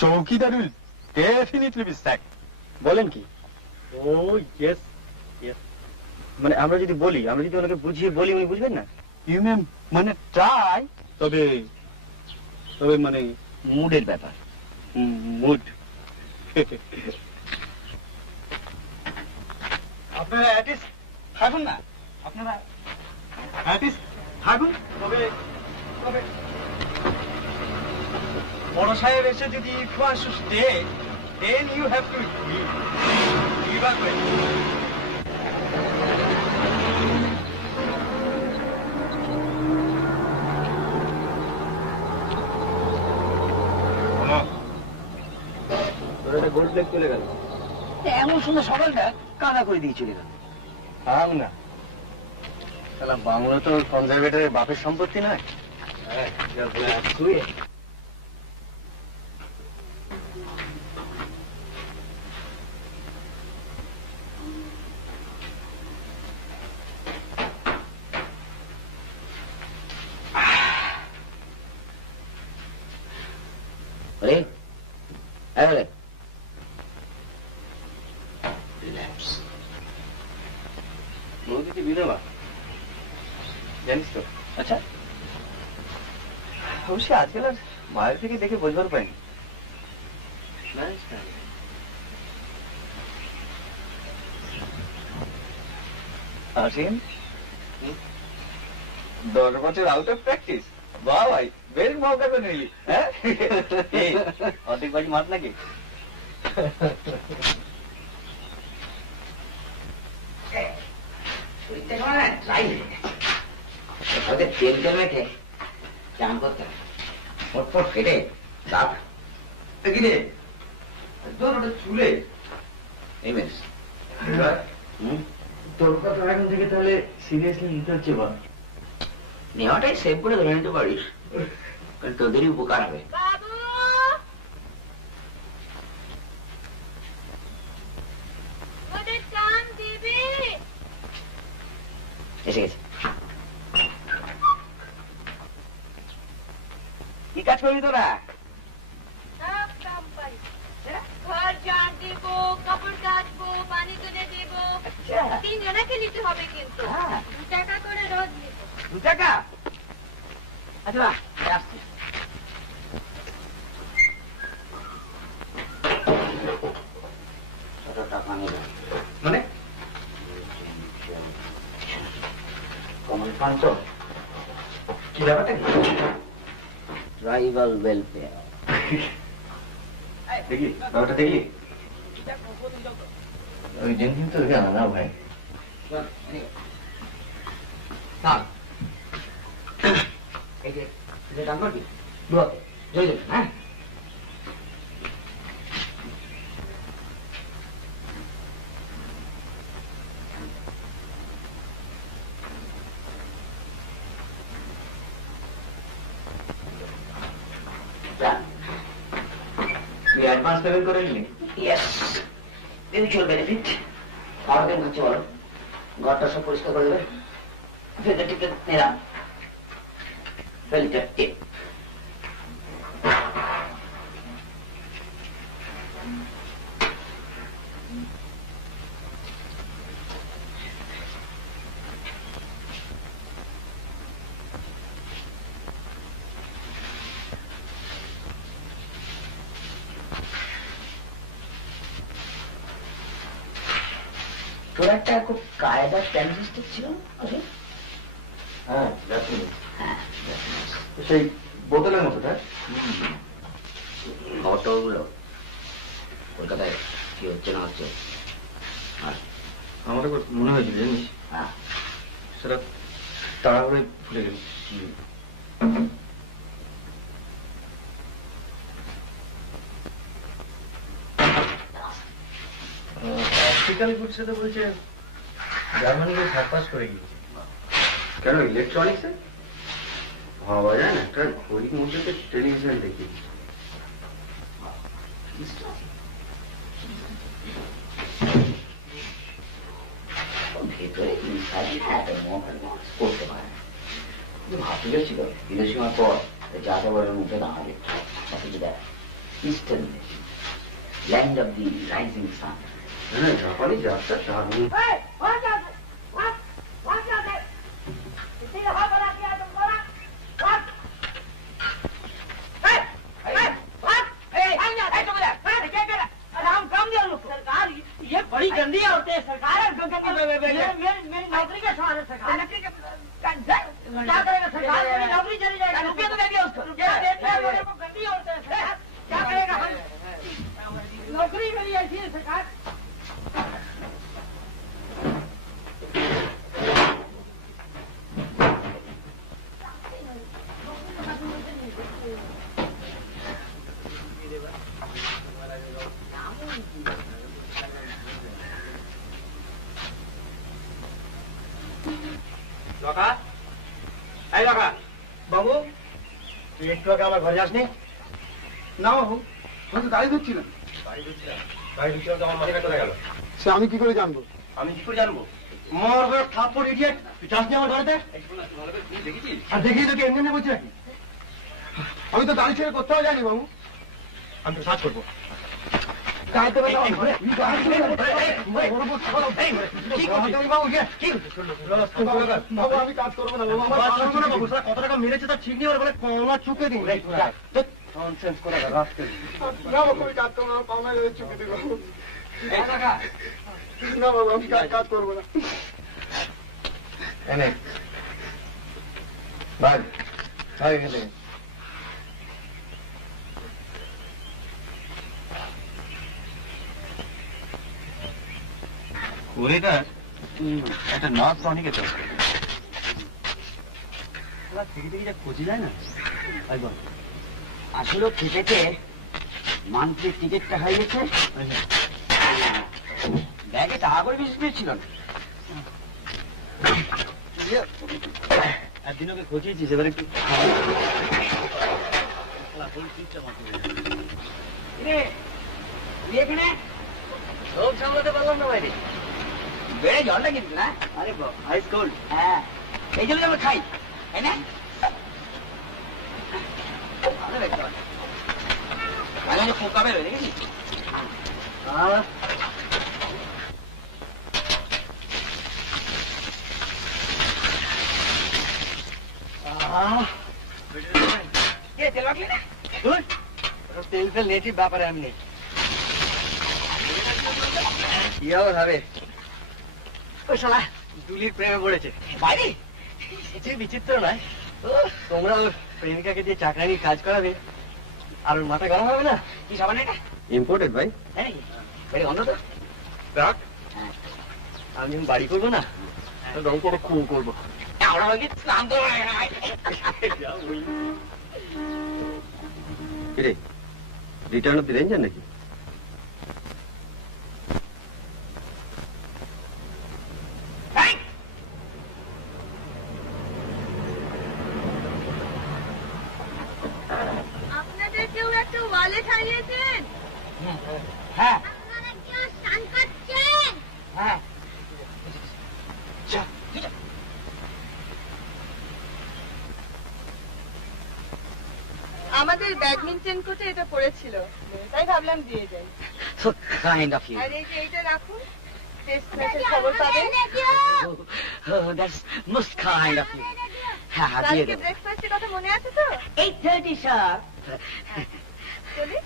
চৌকিদার will definitely be sacked. বলেন কি? ও ইয়েস ইয়েস। মানে আমরা যদি বলি, আমরা যদি ওনাকে বুঝিয়ে বলি, উনি বুঝবেন না? You may মানে ট্রাই, তবে মানে মুডের ব্যাপার। মুড। আপনারা অ্যাটিস্ট থাকুন না, আপনারা অ্যাটিস্ট থাকুন, তবে বড় সাহেব এসে যদি if you want to stay, then you have to leave. Leave our way. ওরা একটা গোল্ড প্লেট চলে গেল। এমন সুন্দর সকালটা কাদা করে দিয়ে চলে গেল। থাম না, তাহলে বাংলা তো কনজারভেটরের বাপের সম্পত্তি নয়। শুয়ে বৌদিটি বিধবা, জানিস তো? আচ্ছা, অবশ্যই আজকাল আর বাইরে থেকে দেখে বোঝবার পাইনি। আসেন 10 বছর আউট অফ প্র্যাকটিস। বাহ ভাই, বেশ মৌকা করে নিলি। হ্যাঁ, অর্ধেক বাজি মার নাকি? শরীরটা কেমন না ড্রাই হয়ে গেছে। ওদের তেল তেল মেখে চান করতে হবে, ফটফট কেটে দাঁত কিরে তোর ওটা চুলে এই মেস। তোর কথা এখন থেকে তাহলে সিরিয়াসলি নিতে হচ্ছে। বা নেওয়াটাই সেভ করে ধরে নিতে পারিস, কারণ তোদেরই উপকার হবে। বাবু ওদের চান দিবি? এসে গেছে। কি কাজ করবি তোরা? সব কাম পারি, ঘর ঝাড় দিব, কাপড় কাচবো, পানি তুলে দিব। আচ্ছা, 3 জনাকে নিতে হবে কিন্তু। হ্যাঁ। 2 টাকা করে রোজ নিব। 2 টাকা? আচ্ছা আসছি। টাকা নেবে মানে কমন ফান্ড, কি ব্যাপারটা? Tribal welfare. দেখি ব্যাপারটা দেখি। ওই দিন তো জানা না ভাই। এই যে দাম করবি দুয়াতে জয় জয়। হ্যাঁ, তুই অ্যাডভান্স পেমেন্ট করে নিলি? Yes, mutual benefit. আরো দিন হচ্ছে বলো, ঘরটা সব পরিষ্কার করে দেবে, ফেলে টিকে নিলাম, ফেলিটা টিপ। তোর একটা খুব কায়দার ট্রানজিস্টার ছিল? হ্যাঁ, হ্যাঁ, সেই বোতলের মতোটা? খবরগুলো কলকাতায় কি হচ্ছে না হচ্ছে আমার মনে হয়েছিল জানিস, সেটা তাড়াহুড়োয় ভুলে গেল। অপটিক্যাল গুডসে তো বলছে জার্মানিকে সারপাস করে গিয়েছে। কেন ইলেকট্রনিক্সে ভাবা যায় না? একটা ঘড়ির মধ্যে টেলিভিশন দেখি। ভেতরে করতে পারে না, ভাবতে গেছিল বিদেশিমার পর যাযাবরের মুখে দাঁড়াবে। অথচ দেখ eastern land of the rising sun. হ্যাঁ, জাপানি যাত্রা দারুণ। ये बड़ी गंदी औरतें हैं सरकार। मेरी नौकरी का सवाल है सरकार। क्या करेगा सरकार? मेरी नौकरी चली जाएगी। रुपये तो दे दिया उसको। गंदी औरतें हैं, क्या करेगा? नौकरी मेरी ऐसी है सरकार। বাবু তুই একটু আগে আমার ঘরে যাসনি? না বাবু, আমি তো গাড়ি ধুচ্ছিলাম। গাড়ি ধুচ্ছিলাম তো আমার মালিকা চলে গেল। সে আমি কি করে জানবো? আমি কি করে জানবো? মর ঘরে থাপ্পড় ইডিয়েট, তুই যাসনি আমার ঘরেতে? আর দেখিয়ে তোকে এমনি বলছি নাকি? আমি তো গাড়ি ছেড়ে কোথাও যাইনি বাবু। আমি তো সার্চ করবো। আমি কাজ করবো না বাবু, কত টাকা মেরেছে তার ঠিক নেই, ওর বলে পাওনা চুকে দিন। কাজ করবো না, পাওনা চুকে দিন বাবু। না বাবু, আমি কাজ করবো না। ঘড়িটা একটা নাচ অনেকে তো খোঁজে যায় না। আসলে ক্রিকেটে মান্থলি টিকিটটা হয়ে গেছে, ব্যাগে টাকা করে বেশি পেয়েছিল না। একদিন ওকে খোঁজিয়েছিস, এবার একটু এখানে লোক সামলাতে পারলাম না বাইরে, বেড়ে জলটা কিন্তু না। আরে আইস কোল্ড। হ্যাঁ, এই জন্য আমরা খাই, তাই না? পোকা বেরোয় দেখেছিস? তেল ফেল নেটিভ ব্যাপারে আমি নেই। কি হবে? ওই শালা দুলির প্রেমে পড়েছে। বাইরে কিছুই বিচিত্র নয়, তোমরা ওর প্রেমিকাকে দিয়ে চাকরানি কাজ করাবে আর ওর মাথা গরম হবে না? কি সাবান এটা? ইম্পোর্টেড ভাই। হ্যাঁ, বেড়ে গন্ধ তো। রাখ, আমি যখন বাড়ি করবো না, রং করে খুব করবো। আমরা স্নান তো রিটার্ন অফ দি রেঞ্জার নাকি? আপনাদের কেউ একটা ওয়ালেট হারিয়েছেন? হ্যাঁ আপনারা কেউ স্নান করছেন? হ্যাঁ, আমাদের ব্যাডমিন্টন কোর্টে এটা পড়েছিল, তাই ভাবলাম দিয়ে যাই। so kind of you. আর এই যে এইটা রাখুন, টেস্ট ম্যাচের খবর পাবেন। Oh, that's most kind of you. হ্যাঁ, দিয়ে কালকে দেবো। ব্রেকফাস্টের কথা মনে আছে তো? 8:30 sharp. চলি?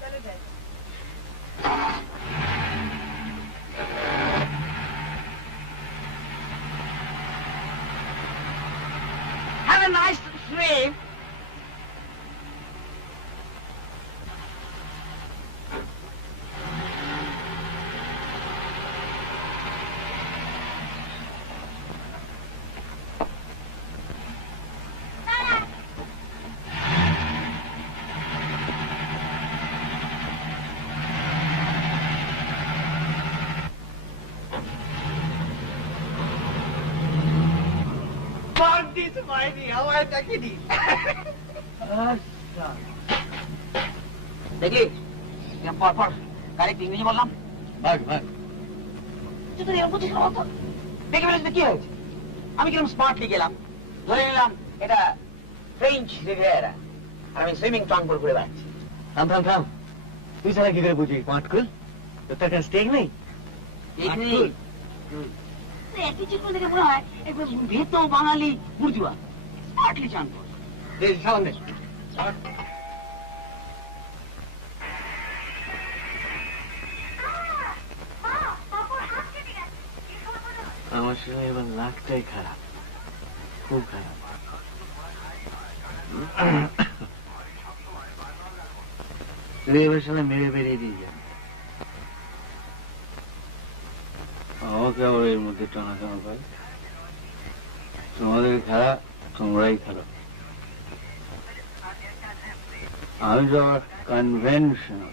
চলো যাই। Have a nice cream. দেখলি পরপর কারেক্ট ইংরেজি বললাম। দেখে ফেলেছি কি হয়েছে? আমি কিরকম স্মার্টলি গেলাম, ধরে নিলাম এটা ফ্রেঞ্চ রিভিয়েরা, আর আমি সুইমিং টং করে ঘুরে বেড়াচ্ছি। থাম থাম থাম, তুই ছাড়া কি করে বুঝি পাটকুল? তোর তার কাছে স্টেক নেই? দেখে মনে হয় ভেতো বাঙালি বুর্জুয়া স্মার্টলি চান করে। সাবান দে। আমার সঙ্গে এবার লাখটাই খারাপ, খুব খারাপ। তুই এবার সামনে মেরে বেরিয়ে দিয়ে যা, আমাকে আবার এর মধ্যে টানাটানা করে। তোমাদের খারাপ, তোমরাই খারাপ। আমি তো আমার কনভেনশনাল,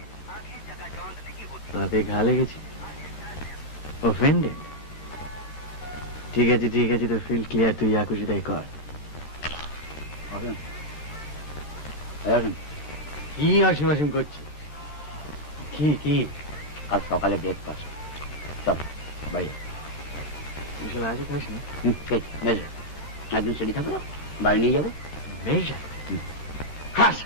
তাতে ঘা লেগেছি, অফেন্ডেড। ঠিক আছে ঠিক আছে, তোর ফিল ক্লিয়ার, তুই যা খুশি তাই কর। কি অসীম অসীম করছি? কি কি? আজ সকালে ব্রেকফাস্ট সব বাড়ি আসে খাস না? একদিন সেটি থাকো, বাড়ি নিয়ে যাবো। বেশ খাস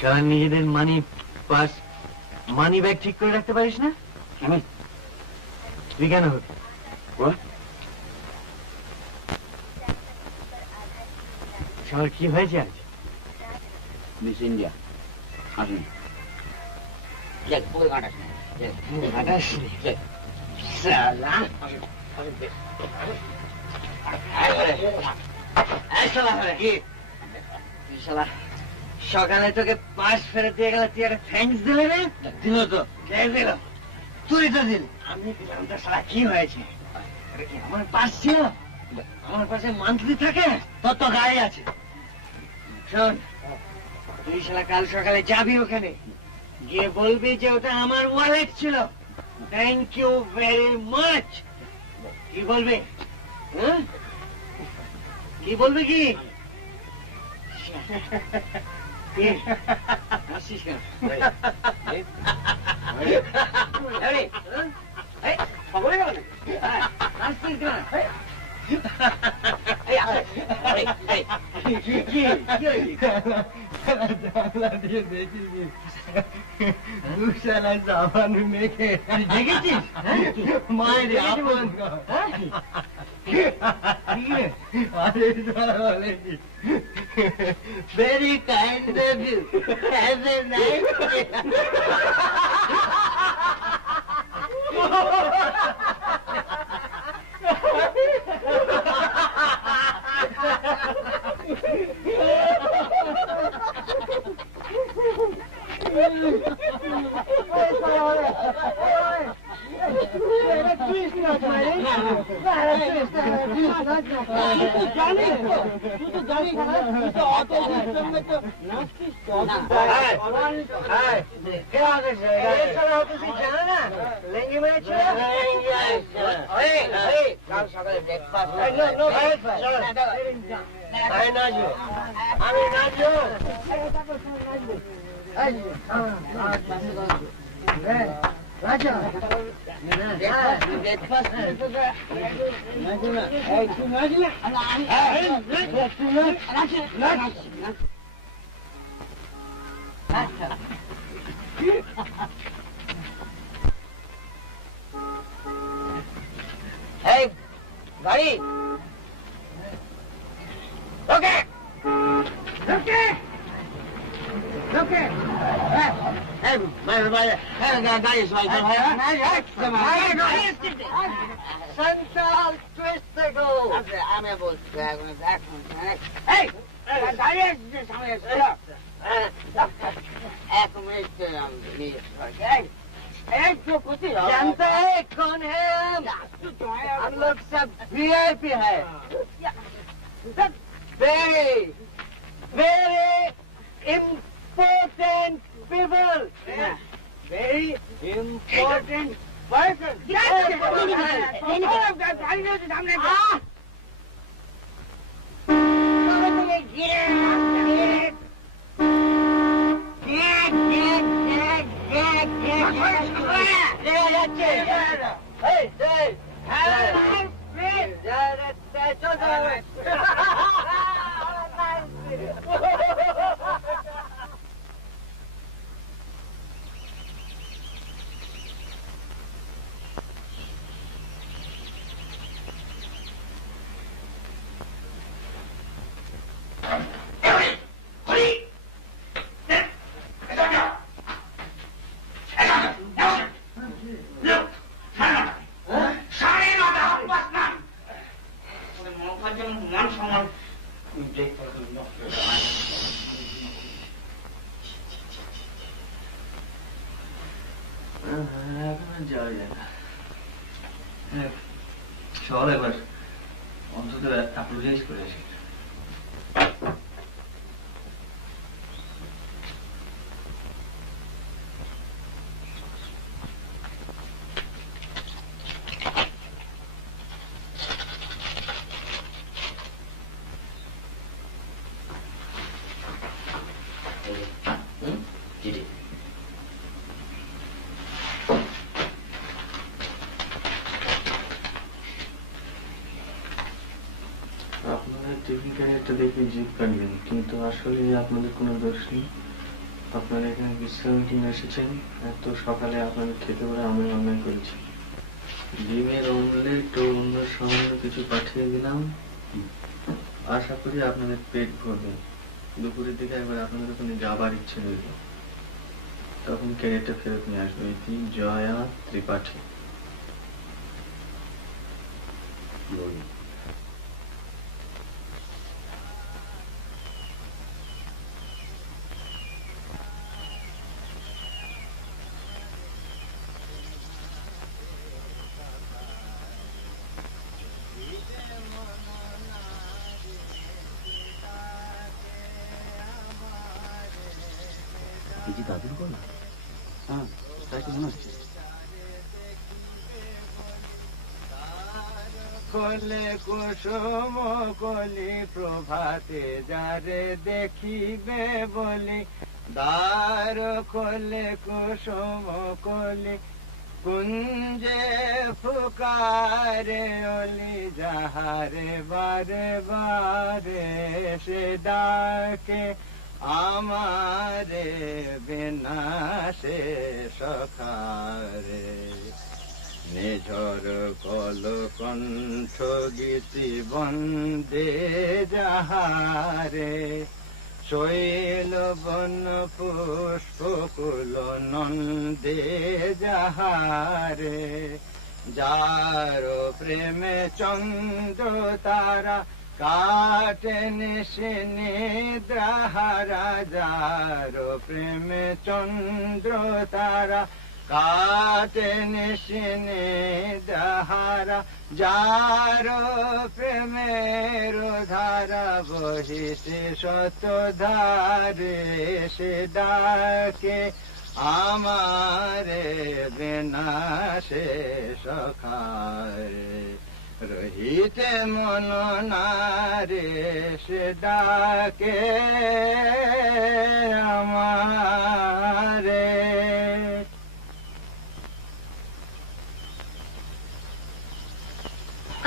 সারা নিজেদের মানি পাস, মানি ব্যাগ ঠিক করে রাখতে পারিস না? আমি তুই কেন হবি? সবার কি হয়েছে আজ? মিস ইন্ডিয়া আসুন, পুকুরে কাটাস না, কাটাস সকালে তোকে পাশ ফেরত দিয়ে গেলে তুই একটা থ্যাঙ্কস দিলে না? দিল তো, কে দিল? তুই তো দিলি। আমি দিলাম তো, সারা কি হয়েছে? আমার পাশ ছিল, আমার পাশে মান্থলি থাকে, তোর তো গাড়ি আছে। শোন, তুই শালা কাল সকালে যাবি ওখানে, গিয়ে বলবি যে ওটা আমার ওয়ালেট ছিল, থ্যাংক ইউ ভেরি মাচ। কি বলবি? হ্যাঁ, কি বলবি? কি আসিস কেন? খবরে গেল আসছিস কেন? Very kind of you. Have a nice day. Hey, buddy. Okay. Okay. Okay. Hey, my গাড়ি সবাই সেন্ট্রাল টুইস্টেগো আমি বলছি গাড়ি আসছে সামনে এক মিনিট जानते हैं कौन है हम लोग सब वीआईपी है very very important people very important person চল এবার অন্তত অ্যাপ্রোচ করে আসি। টিভি ক্যারিয়ারটা দেখে জিভ কাটবেন, কিন্তু আসলে আপনাদের কোনো দোষ নেই। আপনারা এখানে বিশ্রামের জন্য এসেছেন, এত সকালে আপনাদের খেতে পারে আমি অন্যায় করেছি। ডিমের অমলেট ও অন্য সামান্য কিছু পাঠিয়ে দিলাম, আশা করি আপনাদের পেট ভরবে। দুপুরের দিকে একবার আপনাদের ওখানে যাবার ইচ্ছে রইল, তখন ক্যারিয়ারটা ফেরত নিয়ে আসবে। এটি জয়া ত্রিপাঠী। দাদুর গলা? হ্যাঁ, তাই তো মনে হচ্ছে। কলে কুসুম কলি প্রভাতে যারে দেখিবে বলি, দ্বার কলে কুসুম কলি কুঞ্জে ফুকারে অলি, যাহারে বারে বারে সে ডাকে আমারে বিনাশে সখারে। নিঝর কল কণ্ঠ গীতি বন্দে যাহারে, শৈল বন পুষ্প কুল নন্দে যাহারে। যার প্রেমে চন্দ্র তারা কাটে নিশি নিদ্রাহারা, যার প্রেমে চন্দ্র তারা কাটে নিশি নিদ্রাহারা। যার প্রেমের ধারা বহিছে শত ধারে, সে ডাকে আমারে বিনাশে সখারে। রহিতে মন নারে সে ডাকে আমারে।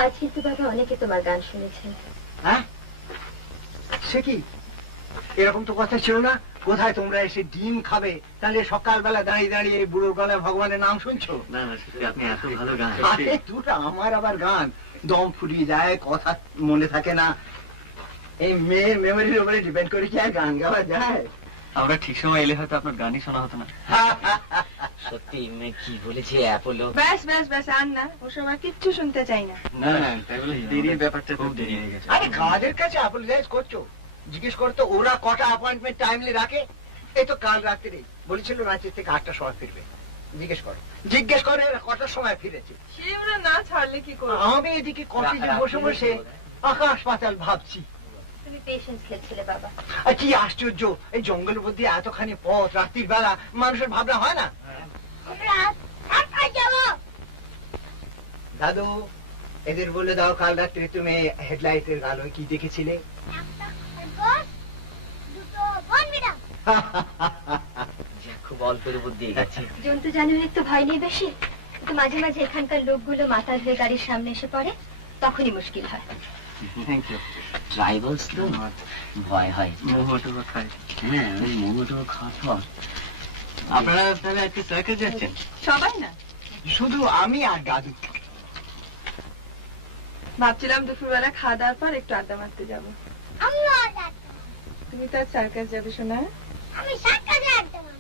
আজ কিন্তু বাবা অনেকে তোমার গান শুনেছেন। হ্যাঁ, সে কি? এরকম তো কথা ছিল না। কোথায় তোমরা এসে ডিম খাবে, তাহলে সকালবেলা দাঁড়িয়ে দাঁড়িয়ে এই বুড়োর গলায় ভগবানের নাম শুনছো? না না, আপনি এত ভালো গান। দুটা আমার আবার গান দম ফুরিয়ে যায়, কথা মনে থাকে না। এই মেয়ের মেমোরির উপরে ডিপেন্ড করে কি আর গান গাওয়া যায়? আমরা ঠিক সময় এলে হয়তো আপনার গানই শোনা হতো না। সত্যি মেয়ে কি বলেছে অ্যাপোলো? ব্যাস ব্যাস ব্যাস, আর না, ওসব আর কিচ্ছু শুনতে চাই না। না না, দেরির ব্যাপারটা খুব দেরি হয়ে গেছে। আরে কাদের কাছে অ্যাপোলোজাইজ করছো? জিজ্ঞেস করতো ওরা কটা অ্যাপয়েন্টমেন্ট টাইমলি রাখে। এই তো কাল রাত্রে বলেছিল রাঁচি থেকে 8টার সময় ফিরবে। জিজ্ঞেস করে এরা কটার সময় ফিরেছে। সে ওরা না ছাড়লে কি করবো? আমি এদিকে কফিতে বসে বসে আকাশ পাতাল ভাবছি। তুমি পেশেন্স খেলছিলে বাবা। আর কি আশ্চর্য, এই জঙ্গলের মধ্যে এতখানি পথ রাত্রির বেলা মানুষের ভাবনা হয় না? দাদু, এদের বলে দাও কাল রাত্রে তুমি হেডলাইটের আলোয় কি দেখেছিলে? খুব অল্পের বুদ্ধি গেছে। জন্তু জানোয়ারের তো ভয় নেই বেশি, কিন্তু মাঝে মাঝে এখানকার লোকগুলো মাথা ধরে গাড়ির সামনে এসে পড়ে, তখনই মুশকিল হয়। Thank you. ট্রাইবালস তো ভয় হয়। মোমোটো খায়। হ্যাঁ, ওই মোমোটো খাওয়ার পর। আপনারা তাহলে আজকে সার্কাস যাচ্ছেন? সবাই না, শুধু আমি আর দাদু। ভাবছিলাম দুপুরবেলা খাওয়া দাওয়ার পর একটু আড্ডা মারতে যাবো। তুমি তো আর সার্কাস যাবে শোনা? আমি সার্কাসে আড্ডা মারব।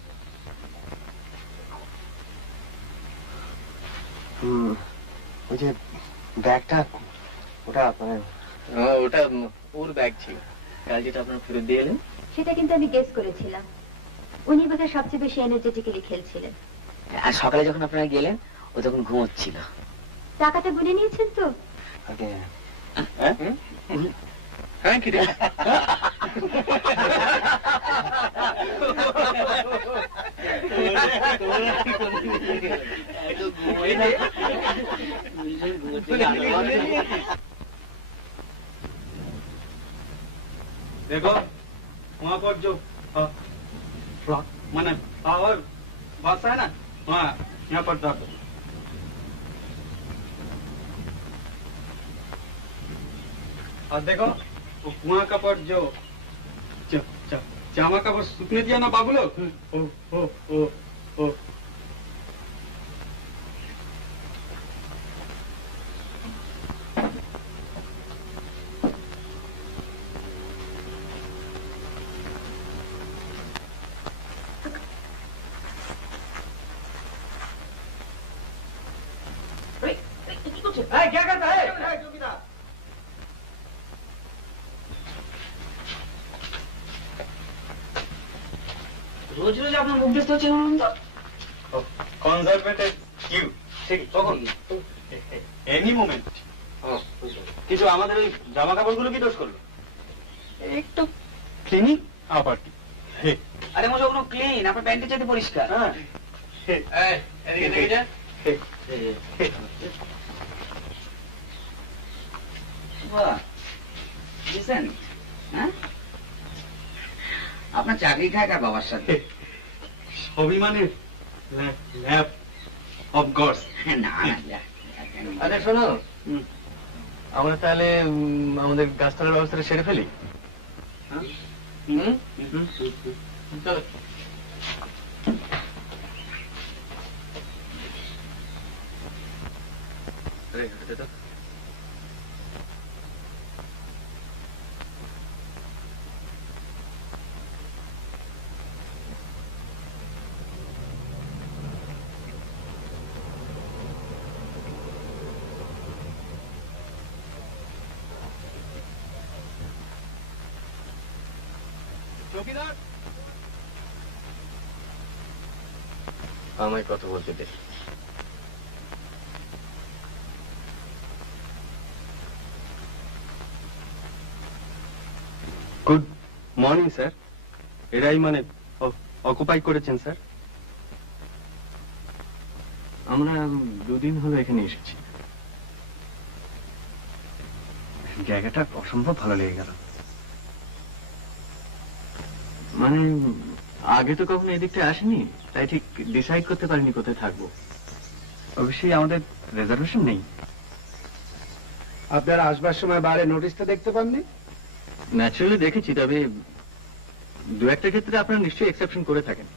ওই যে ব্যাগটা, ওটা ওটা ওর ব্যাগ ছিল কাল, যেটা আপনারা ফেরত দিয়ে এলেন। সেটা কিন্তু আমি গেস করেছিলাম। উনি বোধহয় সবচেয়ে বেশি এনার্জেটিক্যালি খেলছিলেন। আর সকালে যখন আপনারা গেলেন ও তখন ঘুমোচ্ছিল। টাকাটা গুনে নিয়েছেন তো? হ্যাঁ, কি রে? देखो वहाँ पर जो माने पावर बस है ना, वहाँ यहाँ पर दर्द। और देखो वो कुआं का पर जो चामा का पर सूखने दिया ना बाबू लोग, ओ ओ ओ ओ क्या करता है चौकीदार? রোজ রোজ আপনার মুখ দেখতে হচ্ছে কনজারভেটিভ কিউ, ঠিক তখন এনি মোমেন্ট। কিছু আমাদের ওই জামা কাপড়গুলো কি দোষ করলো? একটু ক্লিনিং আবার কি? আরে মশা কোনো ক্লিন, আপনার প্যান্টের চাইতে পরিষ্কার। হ্যাঁ, এদিকে দেখে যা। আপনার চাকরি খায় কার বাবার সাথে? অভিমানের ল্যাব অফ গডস। না আরে শোনো, আমরা তাহলে আমাদের গাছতলার ব্যবস্থাটা সেরে ফেলি। চলো। চৌকিদার, আমায় কথা বলতে দে। Good morning sir. এরাই মানে অকুপাই করেছেন স্যার? আমরা 2 দিন হলো এখানে এসেছি। জায়গাটা অসম্ভব ভালো লেগে গেল। মানে আগে তো কখনো এদিকটা আসেনি, তাই ঠিক ডিসাইড করতে পারিনি কোথায় থাকবো। অবশ্যই আমাদের রিজার্ভেশন নেই। আপনারা আসবার সময় বাইরে নোটিশটা দেখতে পাননি? ন্যাচারালি দেখেছি, তবে 2-1টা ক্ষেত্রে আপনারা নিশ্চয়ই এক্সেপশন করে থাকেন।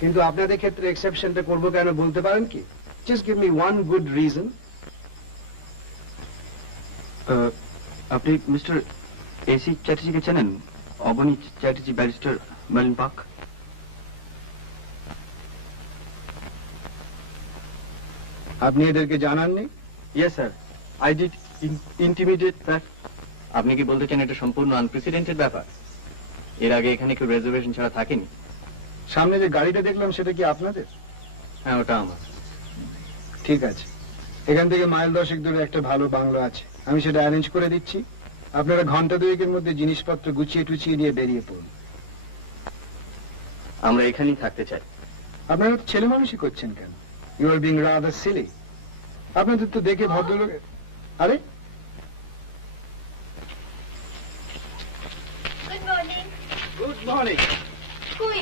কিন্তু আপনাদের ক্ষেত্রে এক্সেপশনটা করবো কেন বলতে পারেন কি? Just give me one good reason. আপনি মিস্টার এসি চ্যাটার্জিকে চেনেন? Abani Chatterjee, barrister, Marine Park. আপনি এদেরকে জানাননি? Yes sir, I did intimate that. আপনি কি বলতে চান এটা সম্পূর্ণ আনপ্রেসিডেন্টেড ব্যাপার? এর আগে এখানে কেউ রিজার্ভেশন ছাড়া থাকেনি। সামনে যে গাড়িটা দেখলাম সেটা কি আপনাদের? হ্যাঁ, ওটা আমার। ঠিক আছে, এখান থেকে মাইল 10 দূরে একটা ভালো বাংলো আছে, আমি সেটা অ্যারেঞ্জ করে দিচ্ছি। আপনারা ঘন্টা 2 মধ্যে জিনিসপত্র গুছিয়ে টুছিয়ে নিয়ে বেরিয়ে পড়ুন। আমরা এখানেই থাকতে চাই। আপনারা তো ছেলে মানুষই করছেন কেন? You are being rather silly. আপনাদের তো দেখে ভদ্রলোক। আরে গুড মর্নিং। Good morning. কই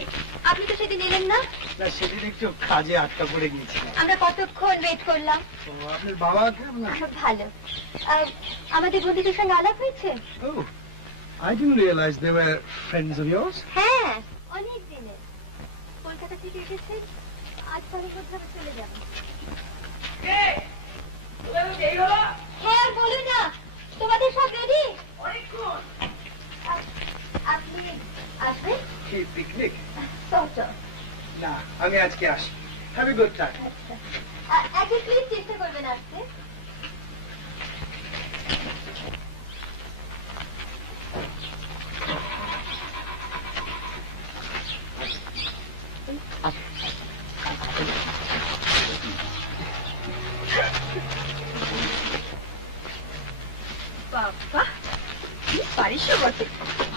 আপনি তো সেদিন এলেন না? না, সেদিন একটু কাজে আটকা পড়ে গিয়েছিলাম। আমরা কতক্ষণ ওয়েট করলাম। আপনার বাবা কেমন? ভালো। আমাদের বন্ধুদের সঙ্গে আলাপ হয়েছে? Oh, I didn't realize they were friends of yours. হ্যাঁ, অনেক দিনের। কলকাতা থেকে এসেছেন, আজ পরে কোথাও চলে যাবেন। হ্যাঁ, বলো না, তোমাদের সব রেডি? আপনি আসবেন? কি পিকনিক? না, আমি আজকে আসি। Have a good time. আজকে প্লিজ চেষ্টা করবেন আসতে। বাবা, কি পারিস বটে।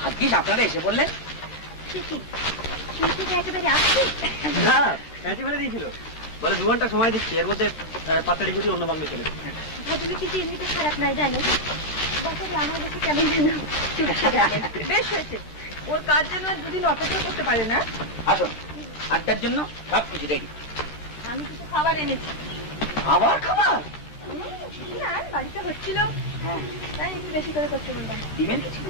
ভাগ্যিস আপনারা এসে বললেন। একেবারে আসছি। হ্যাঁ, বলে দিয়েছিল, বলে 2 ঘন্টা সময় দিচ্ছি, এর মধ্যে পাতাড়ি গুলি অন্য বাংলা চলে। ভদ্রলোক কিন্তু এমনিতে খারাপ নয়, জানো? আমার কাছে কেমন যেন বেশ হয়েছে, ওর কাজ যেন 2 দিন অপেক্ষা করতে পারে না। আসুন, 8টার জন্য সব কিছু রেডি। আমি কিছু খাবার এনেছি। আবার খাবার? না, বাড়িতে হচ্ছিল, তাই একটু বেশি করে করতে বললাম। দিবেন কিছু?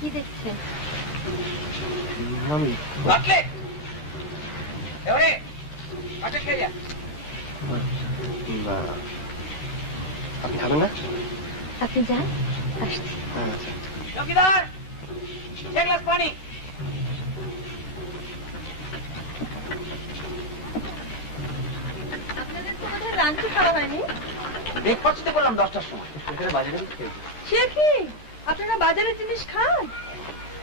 কি দেখছেন? বাটলে এবারে আচ্ছা খেয়ে যা। আপনি খাবেন না? আপনি যান, আসছি। চৌকিদার, 1 গ্লাস পানি। আপনাদের তো বোধহয় লাঞ্চ খাওয়া হয়নি। ব্রেকফাস্টে বললাম 10টার সময়। সে কি, আপনারা বাজারের জিনিস খান?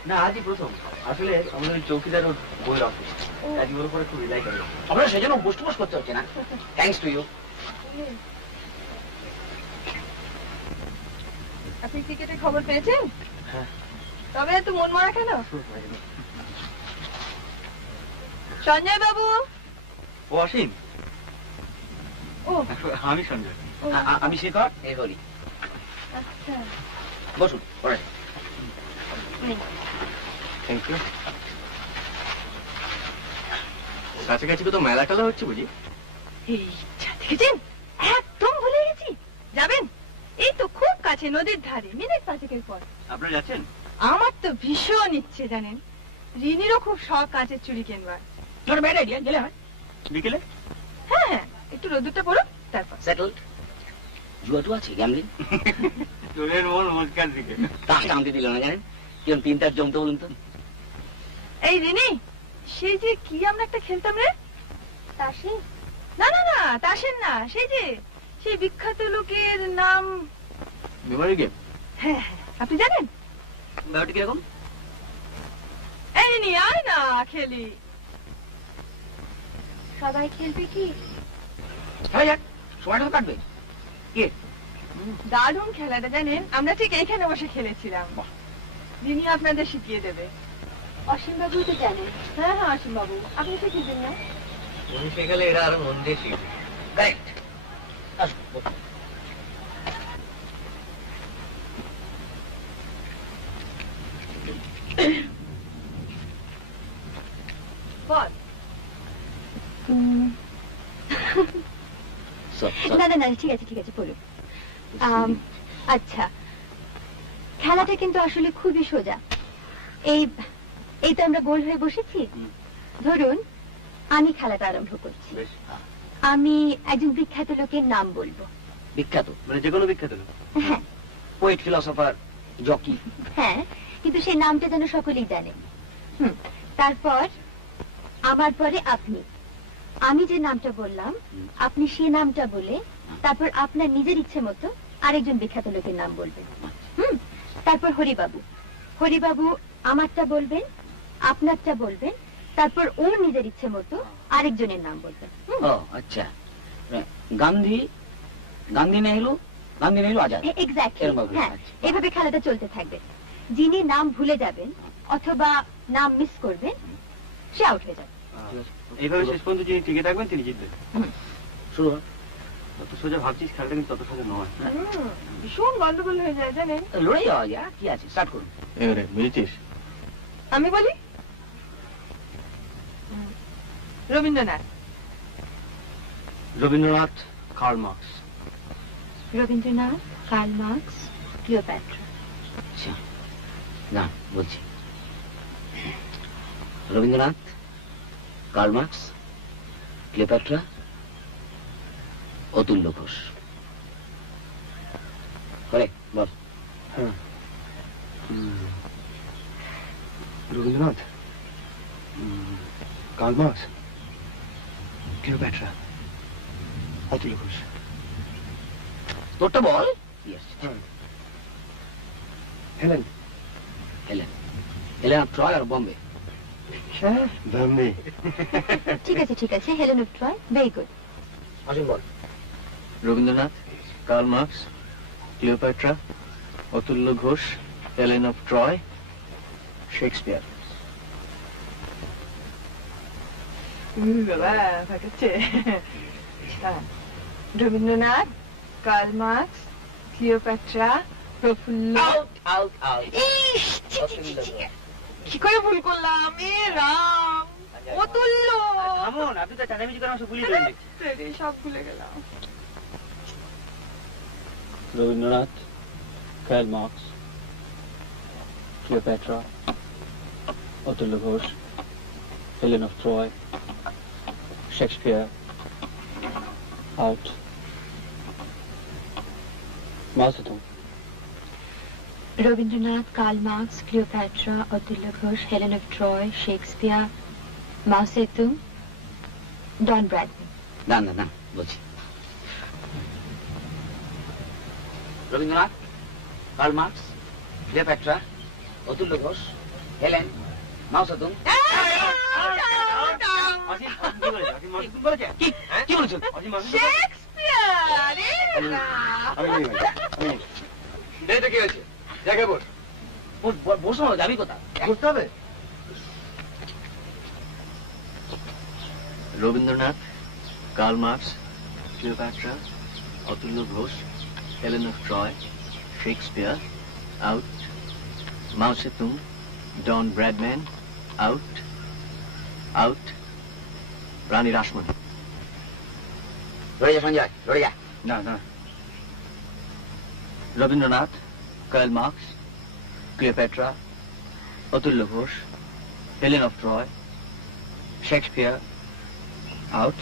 না, আজই প্রথম। আসলে আমাদের চৌকিদার ওর বইয়ের অফিস, আজ ওর উপরে খুব রিলাই করে। আপনারা সেজন্য বুস্ট করতে হচ্ছে না। Thanks to you. আপনি ক্রিকেটের খবর পেয়েছেন? হ্যাঁ। তবে এত মন মরা কেন? সঞ্জয় বাবু। ও অসীম? ও, আমি সঞ্জয়। আমি শেখর, এ হরি। আচ্ছা, বসুন, পড়ে। Thank you. কাছাকাছি তো মেলা টেলা হচ্ছে বুঝি? এই দেখেছেন, একদম ভুলে গেছি। যাবেন? এই তো খুব কাছে, নদীর ধারে, মিনিট 5 পর। আপনারা যাচ্ছেন? আমার তো ভীষণ ইচ্ছে, জানেন। রিনিরও খুব শখ কাঁচের চুড়ি কেনবার। তোর ব্যাড আইডিয়া, গেলে হয়। বিকেলে? হ্যাঁ হ্যাঁ, একটু রোদ্দুরটা পড়ো, তারপর। সেটলড। জুয়া আছে, গ্যামলিং। তোদের মন মুস্কান দিকে। তাস টানতে দিল না, জানেন? কিরম 3-4 জমতে বলুন তো। এই রিনি, সেই যে কি আমরা একটা খেলতাম রে? তাসে? না না না, তাসের না, সেই বিখ্যাত লোকের নাম। Memory game? হ্যাঁ হ্যাঁ, আপনি জানেন? ব্যাপারটা কিরকম? এই রিনি, আয় না খেলি। সবাই খেলবে কি? হ্যাঁ যাক, সময়টা তো কাটবে। কে? দারুণ খেলাটা, জানেন? আমরা ঠিক এইখানে বসে খেলেছিলাম। রিনি আপনাদের শিখিয়ে দেবে। অসীম বাবু তো জানেন। হ্যাঁ হ্যাঁ, অসীম বাবু, আপনি শিখিয়েছেন না? উনি শিখালে এরা আরো মন দিয়ে শিখবে। কারেক্ট। আসুন, বসুন। বল। না না না, ঠিক আছে ঠিক আছে, বলুন। আচ্ছা, খেলাটা কিন্তু আসলে খুবই সোজা। এই এই তো আমরা গোল হয়ে বসেছি। ধরুন আমি খেলাটা আরম্ভ করছি। আমি একজন বিখ্যাত লোকের নাম বলবো। বিখ্যাত মানে যে কোনো বিখ্যাত লোক? হ্যাঁ। Poet, philosopher, jockey? হ্যাঁ, কিন্তু সেই নামটা যেন সকলেই জানে। তারপর আমার পরে আপনি, আমি যে নামটা বললাম আপনি সেই নামটা বলে তারপর আপনার নিজের ইচ্ছে মতো আরেকজন বিখ্যাত লোকের নাম বলবেন। তারপর হরিবাবু, হরিবাবু আমারটা বলবেন, আপনারটা বলবেন, তারপর ওর নিজের ইচ্ছে মতো আরেকজনের নাম বলবেন। ও আচ্ছা, গান্ধী, গান্ধী নেহরু, গান্ধী নেহরু আজাদ। এক্স্যাক্টলি, হ্যাঁ। এভাবে খেলাটা চলতে থাকবে। যিনি নাম ভুলে যাবেন অথবা নাম মিস করবেন সে আউট হয়ে যাবে। এইভাবে শেষ পর্যন্ত যিনি টিকে থাকবেন তিনি জিতবেন। শুরু হয়। তত সোজা ভাবছিস, খেলাটা কিন্তু তত সোজা নয়। ভীষণ গন্ডগোল হয়ে যায় জানেন। লড়ে যাওয়া যায়, কি আছে, স্টার্ট করুন। এবারে বুঝেছিস? আমি বলি Rabindranath. Rabindranath, Karl Marx. Rabindranath, Karl Marx, Cleopatra. আচ্ছা না, বলছি Rabindranath, Karl Marx, Cleopatra, Atulya Ghosh. করে বল। Rabindranath, Karl Marx, Cleopatra, Atulya Ghosh. তোরটা বল। Helen. Helen, Helen of Troy আর বম্বে। বম্বে। ঠিক আছে, ঠিক আছে, Helen of Troy, very good. আসুন বল। Rabindranath, Karl Marx, Cleopatra, Atulya Ghosh, Helen of Troy, Shakespeare. বাবা ফাটাচ্ছে। Rabindranath, Karl Marx, Cleopatra, Prafulla. কি করে ভুল করলাম? রাম, অতুল্য। থামুন, আপনি তো চাঁদামিজি করে আমাকে ভুলিয়ে দিলেন। সব ভুলে গেলাম। Rabindranath, Karl Marx, Cleopatra, Atulya Ghosh, Helen of Troy, Shakespeare, out, Mao Zedong. Rabindranath, Karl Marx, Cleopatra, Atulya Ghosh, Helen of Troy, Shakespeare, Mao Zedong, Don Bradman. না না না, বলছি Rabindranath, Karl Marx, Cleopatra, Atulya Ghosh, Helen, Mao Zedong. কি বলেছেন? এটা কি হয়েছে? জায়গায় বস। বসো, যাবি কোথায়? বসতে হবে। Rabindranath, Karl Marx, Cleopatra, Atulya Ghosh, Helen of Troy, Shakespeare, out, Mao Zedong, Don Bradman, out, out, Rani Rashmoni. লড়ে যা সঞ্জয়, লড়ে যা। না না। Rabindranath, Karl Marx, Cleopatra, Atulya Ghosh, Helen of Troy, Shakespeare, out,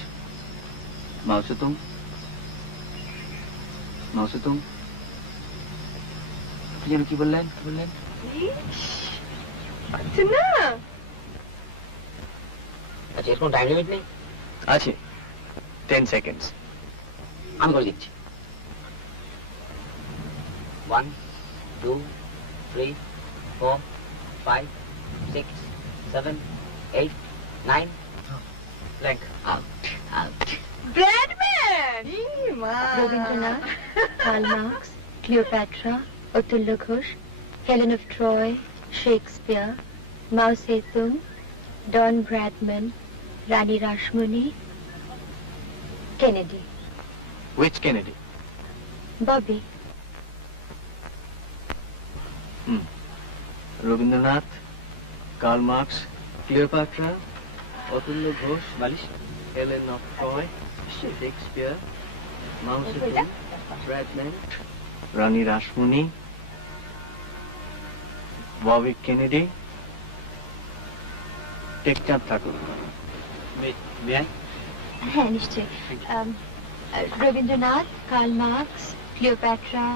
Mao Zedong, মাও জেদুং। আপনি যেন কি বললেন? কি বললেন? আচ্ছা না, আচ্ছা, এর কোনো টাইম লিমিট নেই? আছে, 10 seconds। আমি করে দিচ্ছি। 1 2 3 4 5 6 7 8 9 blank. Out, out. Bradman. Rabindranath, Karl Marx, Cleopatra, Atulya Ghosh, Helen of Troy, Shakespeare, Mao Zedong, Don Bradman, Rani Rashmoni, Kennedy. Which Kennedy? Bobby. Rabindranath, Karl Marx, Cleopatra, Atulya Ghosh, Helen of Troy, Shakespeare, Mao Zedong, Bradman, Rani Rashmoni, Bobby Kennedy, Tekchand Thakur. হ্যাঁ নিশ্চয়ই। Rabindranath, Karl Marx, Cleopatra,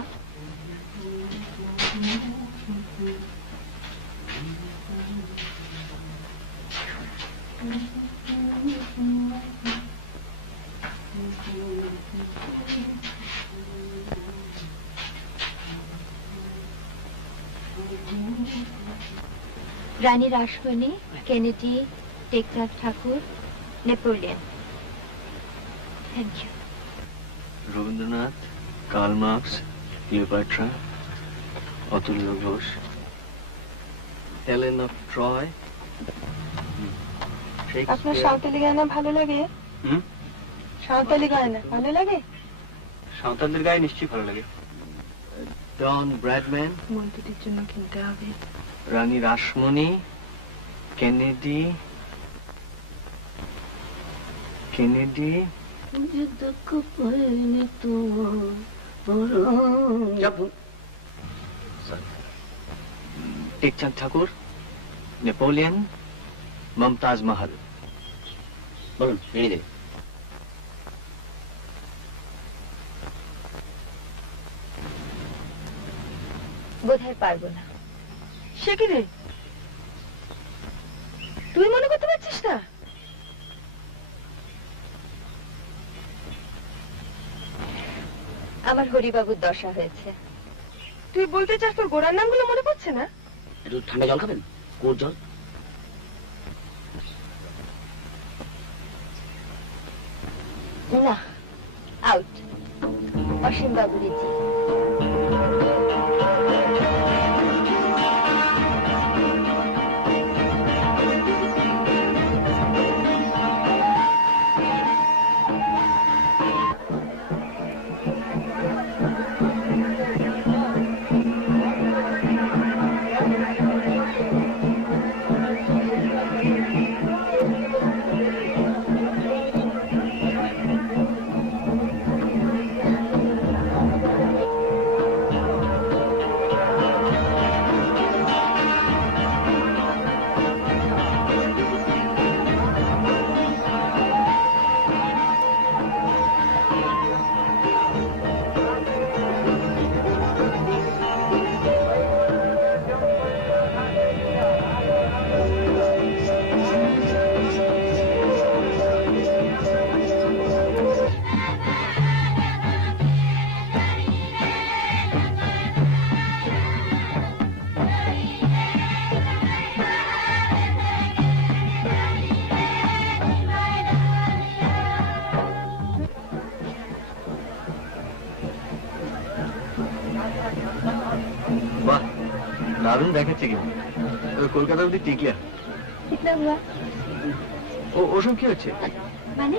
Rani Rashmoni, Kennedy, Tekchand Thakur, Napoleon. Thank you. Rabindranath, Karl Marx, Cleopatra, Atulya Ghosh, Helen of Troy. আপনার সাঁওতালি গানা ভালো লাগে? সাঁওতালি গানা ভালো লাগে? সাঁওতালদের গায়ে নিশ্চয়ই ভালো লাগে। ডন ব্র্যাডম্যান, মন্ত্রীর জন্য কিনতে হবে। রানী রাসমণি, কেনেডি, টেকচাঁদ ঠাকুর, নেপোলিয়ন, মমতাজ মহল। বলুন, বেরিয়ে দেবে। বোধহয় পারবো না। সে কি রে, তুই মনে করতে পারছিস না? আমার হরিবাবুর দশা হয়েছে। তুই বলতে চাস তোর গোড়ার নামগুলো মনে পড়ছে না? একটু ঠান্ডা জল খাবেন? কুয়োর জল। না, আউট। অসীম বাবুরি জি। বাহ, দারুণ দেখাচ্ছে কিন্তু। কলকাতা অব্দি টিকলিয়া। ওসব কি হচ্ছে? মানে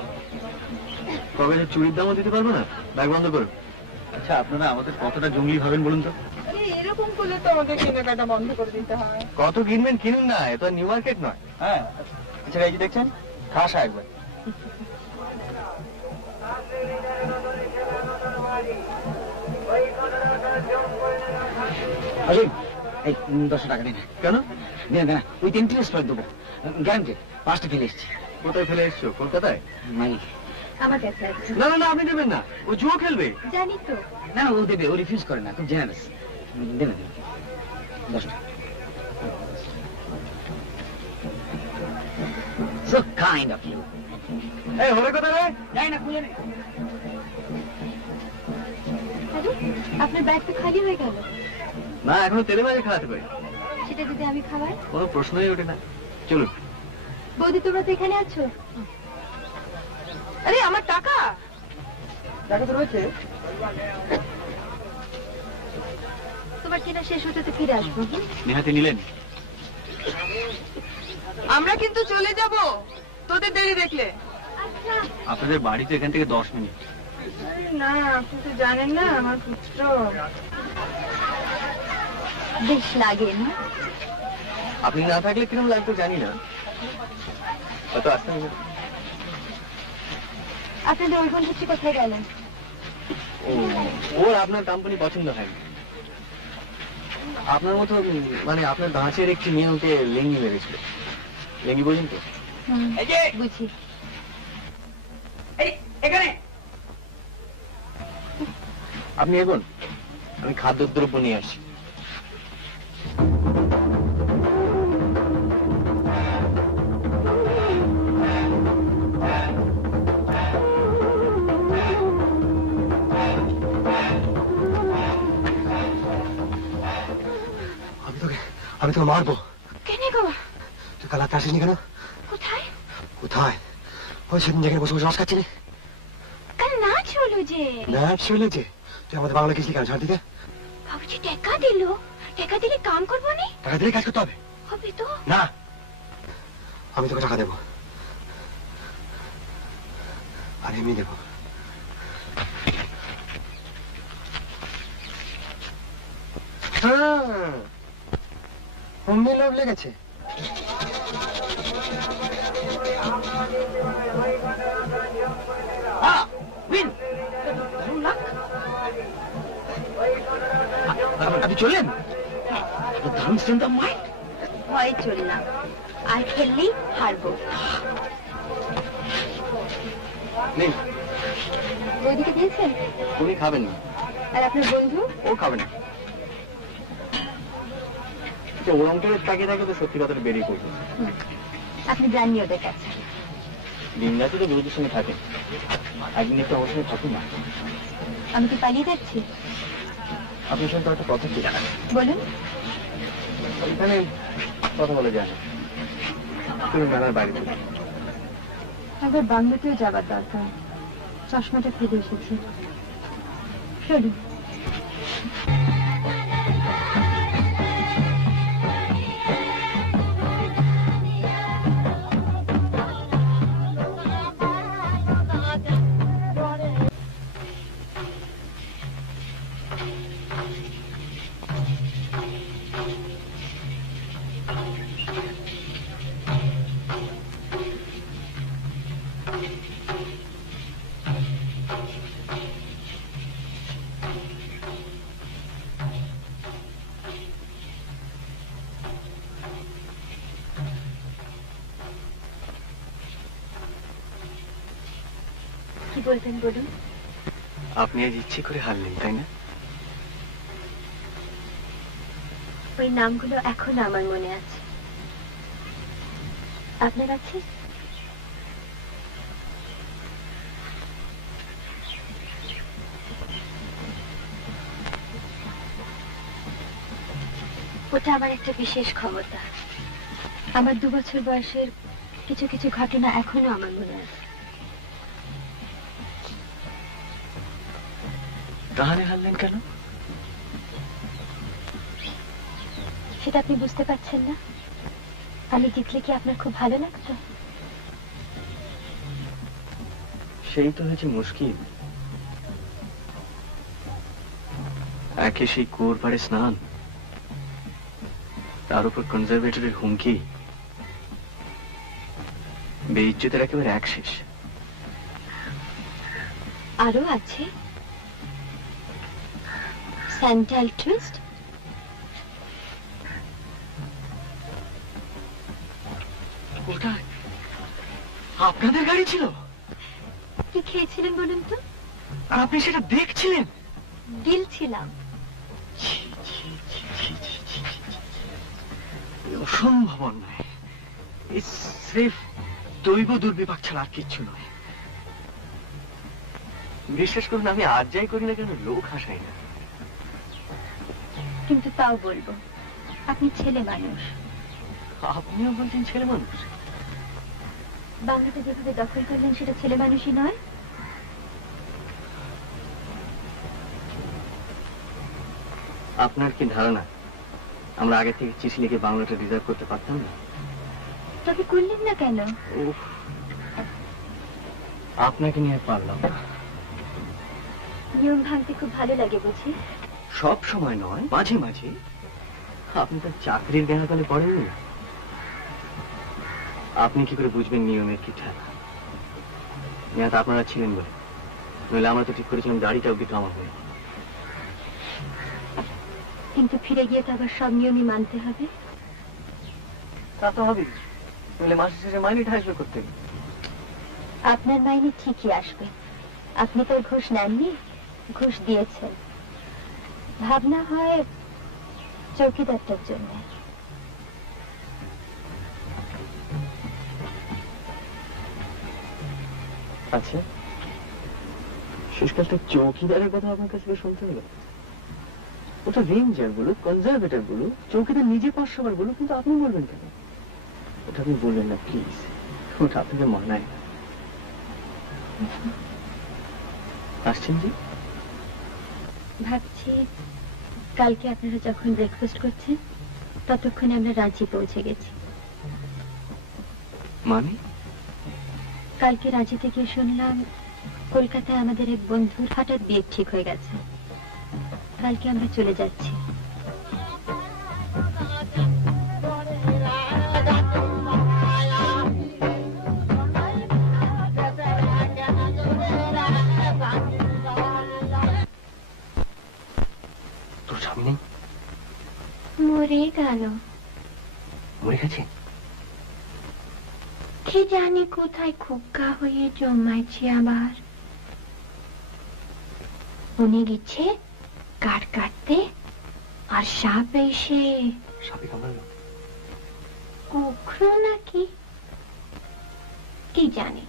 কবে চুরির দামও দিতে পারবো না? ব্যাগ বন্ধ করো। আচ্ছা, আপনারা আমাদের কতটা জঙ্গলি ভাবেন বলুন তো? এরকম করলে তো আমাদের কেনাকাটা বন্ধ করে দিতে হয়। কত কিনবেন কিনুন না, এ তো নিউ মার্কেট নয়। হ্যাঁ, আচ্ছা এই যে দেখছেন, খাসা একবার। এই 10 টাকা দিন। কেন? না, উইথ ইন্টারেস্ট করে দেবো, গ্যারান্টি। 5টা ফেলে এসছি। কোথায় ফেলে এসছো? কলকাতায়? নাই, আমার কাছে আছে। না না না, আপনি দেবেন না, ও জুয়ো খেলবে। জানি তো। না ও দেবে, ও রিফিউজ করে না, খুব জেনারেস। দেবে 10 টাকা। So kind of you. এই হলে কোথায় রে? যাই না, খুলে নে। আপনার ব্যাগ তো খালি হয়ে গেল। না, এখনো তেলে বাজে খাওয়াতে পারি। সেটা যদি আমি খাওয়াই? কোনো প্রশ্নই ওঠে না। চলুন। বৌদি, তোমরা তো এখানে আছো। আরে আমার টাকা টাকা তো রয়েছে। তোমার কেনা শেষ হতে তো ফিরে আসবো। নেহাতি নিলেন? আমরা কিন্তু চলে যাব তোদের দেরি দেখলে। আপনাদের বাড়ি তো এখান থেকে 10 মিনিট। আরে না, আপনি তো জানেন না আমার পুত্র। বেশ লাগে না? আপনি না থাকলে কিরকম লাগতো জানি না, হয়তো আসতে হবে। আপনাদের ওই বন্ধুটি কোথায় গেলেন? ওর আপনার কোম্পানি পছন্দ হয়নি। আপনার মতো মানে আপনার দাঁচের একটি মেয়ে ওকে লেঙ্গি মেরেছিল। লেঙ্গি বোঝেন তো? বুঝি। এখানে আপনি এগোন, আমি খাদ্যদ্রব্য নিয়ে আসি। আমি তোকে মারবো। কেন গো? তুই কাল রাতে আসিসনি কেন? কোথায়? কোথায়? ওই সেদিন যেখানে বসে বসে রস খাচ্ছিলি। কাল নাচ হলো যে। নাচ হয়েছে? তুই আমাদের বাংলা গেছিলি কেন ছাড় দিতে? বাবুজি টাকা দিল, টাকা দিলে কাম করবো নি? টাকা দিলে কাজ করতে হবে? হবে তো। না, আমি তোকে টাকা দেবো, আর এমনি দেবো। হ্যাঁ, অমনি লোভ লেগেছে। আপনি চললেন? দারুণ স্ট্রেংথ অফ মাইন্ড। ভয় চললাম, আর খেললেই হারবো। নেই, ওইদিকে দিয়েছেন? উনি খাবেন না। আর আপনার বন্ধু? ও খাবে না। ওরম করে তাকিয়ে থাকে তো সত্যি কথাটা বেরিয়ে পড়বে। আপনি জাননি ওদের কাছে। দিন রাতে তো বন্ধুদের সঙ্গে থাকে, একদিন একটু আমার সঙ্গে থাকুন না। আমি কি পালিয়ে যাচ্ছি? আপনার সঙ্গে তো একটা কথা ছিল। বলুন। এখানে কথা বলা যায় না, তুমি মেলার বাইরে থেকে। একবার বাংলাতেও যাবার দরকার, চশমাটা ফেলে এসেছি। চলুন। কি বলবেন বলুন? আপনি আজ ইচ্ছে করে হারলেন, তাই না? ওই নামগুলো এখনো আমার মনে আছে। আপনার আছে? ওটা আমার একটা বিশেষ ক্ষমতা। আমার 2 বছর বয়সের কিছু কিছু ঘটনা এখনো আমার মনে আছে। তাহলে হারলেন কেন? সেটা আপনি বুঝতে পারছেন না? আমি জিতলে কি আপনার খুব ভালো লাগতো? সেই তো হয়েছে মুশকিল। একে সেই কুয়োর পাড়ে স্নান, তার উপর কনজারভেটরের হুমকি, বেইজ্জতের একেবারে এক শেষ। আরো আছে স্যান্ডাল টুইস্ট। ওটা আপনাদের গাড়ি ছিল? কি খেয়েছিলেন বলুন তো? আর আপনি সেটা দেখছিলেন? গিলছিলাম। অসম্ভব অন্যায়। স্রেফ দৈব দুর্বিপাক ছাড়া আর কিচ্ছু নয়। বিশ্বাস করুন, আমি আজ যাই করি না কেন লোক হাসাই না। কিন্তু তাও বলবো, আপনি ছেলে মানুষ। আপনিও বলছেন ছেলে মানুষ? বাংলাটা যেভাবে দখল করলেন সেটা ছেলে মানুষই নয়। আপনার কি ধারণা আমরা আগে থেকে চিঠি লিখে বাংলাটা রিজার্ভ করতে পারতাম না? তবে করলেন না কেন? আপনাকে নিয়ে পারলাম না। নিয়ম ভাঙতে খুব ভালো লাগে বুঝি? সব সময় নয়, মাঝে মাঝে। আপনি তো চাকরির বেহাতলে পড়েননি। আপনি কি করে বুঝবেন নিয়মের কি ঠেলা? নেহাত আপনারা ছিলেন বলে, নইলে আমরা তো ঠিক করেছিলাম দাড়িটা অব্দি কামাল হয়ে। কিন্তু ফিরে গিয়ে তো আবার সব নিয়মই মানতে হবে। তা তো হবে, তাহলে মাসের শেষে মাইনেটা আসবে করতে। আপনার মাইনে ঠিকই আসবে। আপনি তো ঘুষ নেননি, ঘুষ দিয়েছেন। ভাবনা হয় চৌকিদারটার জন্য। আচ্ছা, শেষকালটা চৌকিদারের কথা আপনার কাছে শুনতে হলো? ওটা রেঞ্জার বলুক, কনজারভেটর বলুক, চৌকিদার নিজে 500 বার বলুক, কিন্তু আপনি বলবেন কেন? ওটা আপনি বলবেন না প্লিজ, ওটা আপনাকে মানায় না। আসছেন জি? ভাবছি কালকে আপনারা যখন ব্রেকফাস্ট করছেন ততক্ষণে আমরা রাঁচি পৌঁছে গেছি। মানে? কালকে রাঁচি থেকে শুনলাম কলকাতায় আমাদের এক বন্ধুর হঠাৎ বিয়ে ঠিক হয়ে গেছে। কালকে আমরা চলে যাচ্ছি। তোর স্বামী নেই? মরে গেল। মরে গেছে? কি জানি কোথায় খোকা হয়ে জন্মাইছে আবার। উনি গেছে কাঠ কাটতে, আর সাপ এসে সাপে কামড়ালো? কুকুর নাকি কি জানি,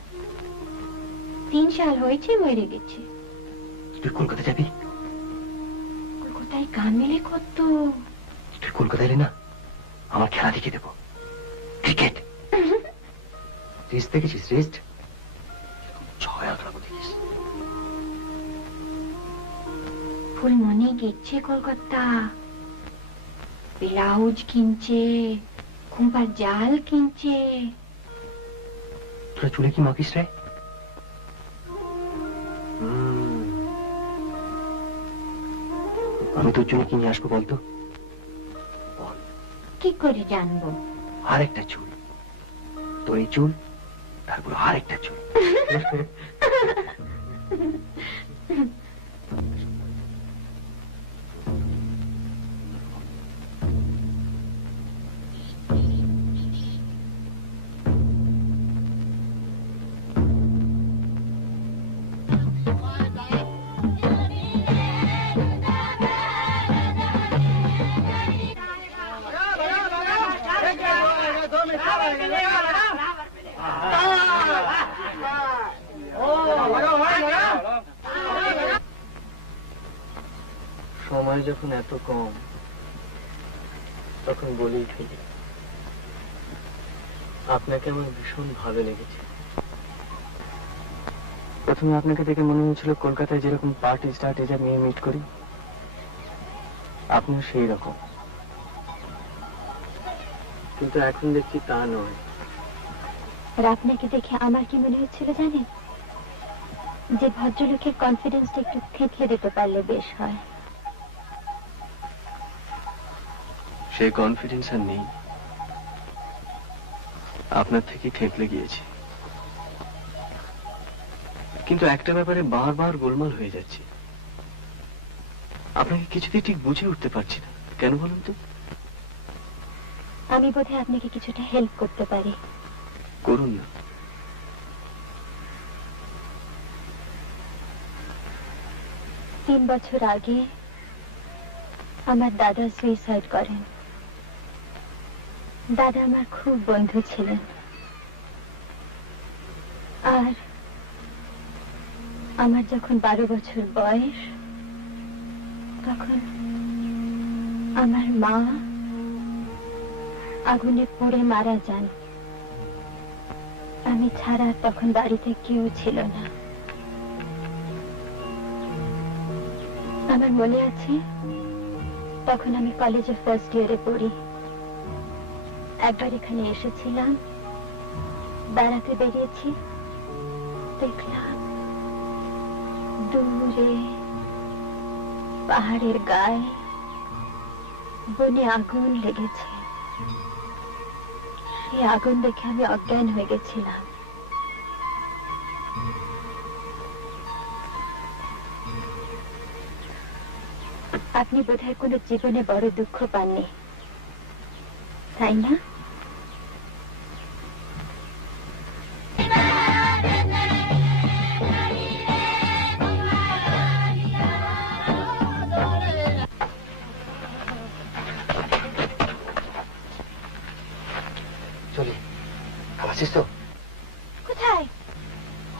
3 সাল হয়েছে মরে গেছে। তুই কলকাতা যাবি? কলকাতায় গান মেলে কত। তুই কলকাতা এলে না আমার খেলা দেখিয়ে দেবো, ক্রিকেট। রেস্ট দেখেছিস? রেস্ট 6 রাখবো, দেখিস। ফুলমণি গেছে কলকাতা, ব্লাউজ কিনছে, খুম্পার জাল কিনছে। তোরা চুলে কি মাখিস রে? আমি তোর জন্য কিনে আসবো, বলতো? বল। কি করে জানবো? আরেকটা চুল, তোর এই চুল, তারপর আরেকটা চুল। সময় যখন এত কম তখন বলেই ফেলি, আপনাকে আমার ভীষণ ভালো লেগেছে। প্রথমে আপনাকে দেখে মনে হয়েছিল কলকাতায় যেরকম পার্টি স্টার্টে যা মেয়ে মিট করি, আপনিও সেই রকম। কিন্তু এখন দেখছি তা নয়। আর আপনাকে দেখে আমার কি মনে হচ্ছিল জানেন? যে ভদ্রলোকের কনফিডেন্সটা একটু থেতলে দিতে পারলে বেশ হয়। সেই কনফিডেন্স আর নেই, আপনার থেকে থেতলে গিয়েছে। কিন্তু একটা ব্যাপারে বারবার গোলমাল হয়ে যাচ্ছে, আপনাকে কিছুতেই ঠিক বুঝে উঠতে পারছি না। কেন বলুন তো? আমি বোধহয় আপনাকে কিছুটা হেল্প করতে পারি। করুন না। তিন বছর আগে আমার দাদা সুইসাইড করেন। দাদা আমার খুব বন্ধু ছিলেন, আর আমার যখন 12 বছর বয়স তখন আমার মা আগুনে পুড়ে মারা যান। আমি ছাড়া তখন বাড়িতে কেউ ছিল না। আমার মনে আছে তখন আমি কলেজে ফার্স্ট ইয়ারে পড়ি। একবার এখানে এসেছিলাম, বেড়াতে বেরিয়েছি, দেখলাম দূরে পাহাড়ের গায়ে বনে আগুন লেগেছে। সেই আগুন দেখে আমি অজ্ঞান হয়ে গেছিলাম। আপনি বোধহয় কোনো জীবনে বড় দুঃখ পাননি, তাই না?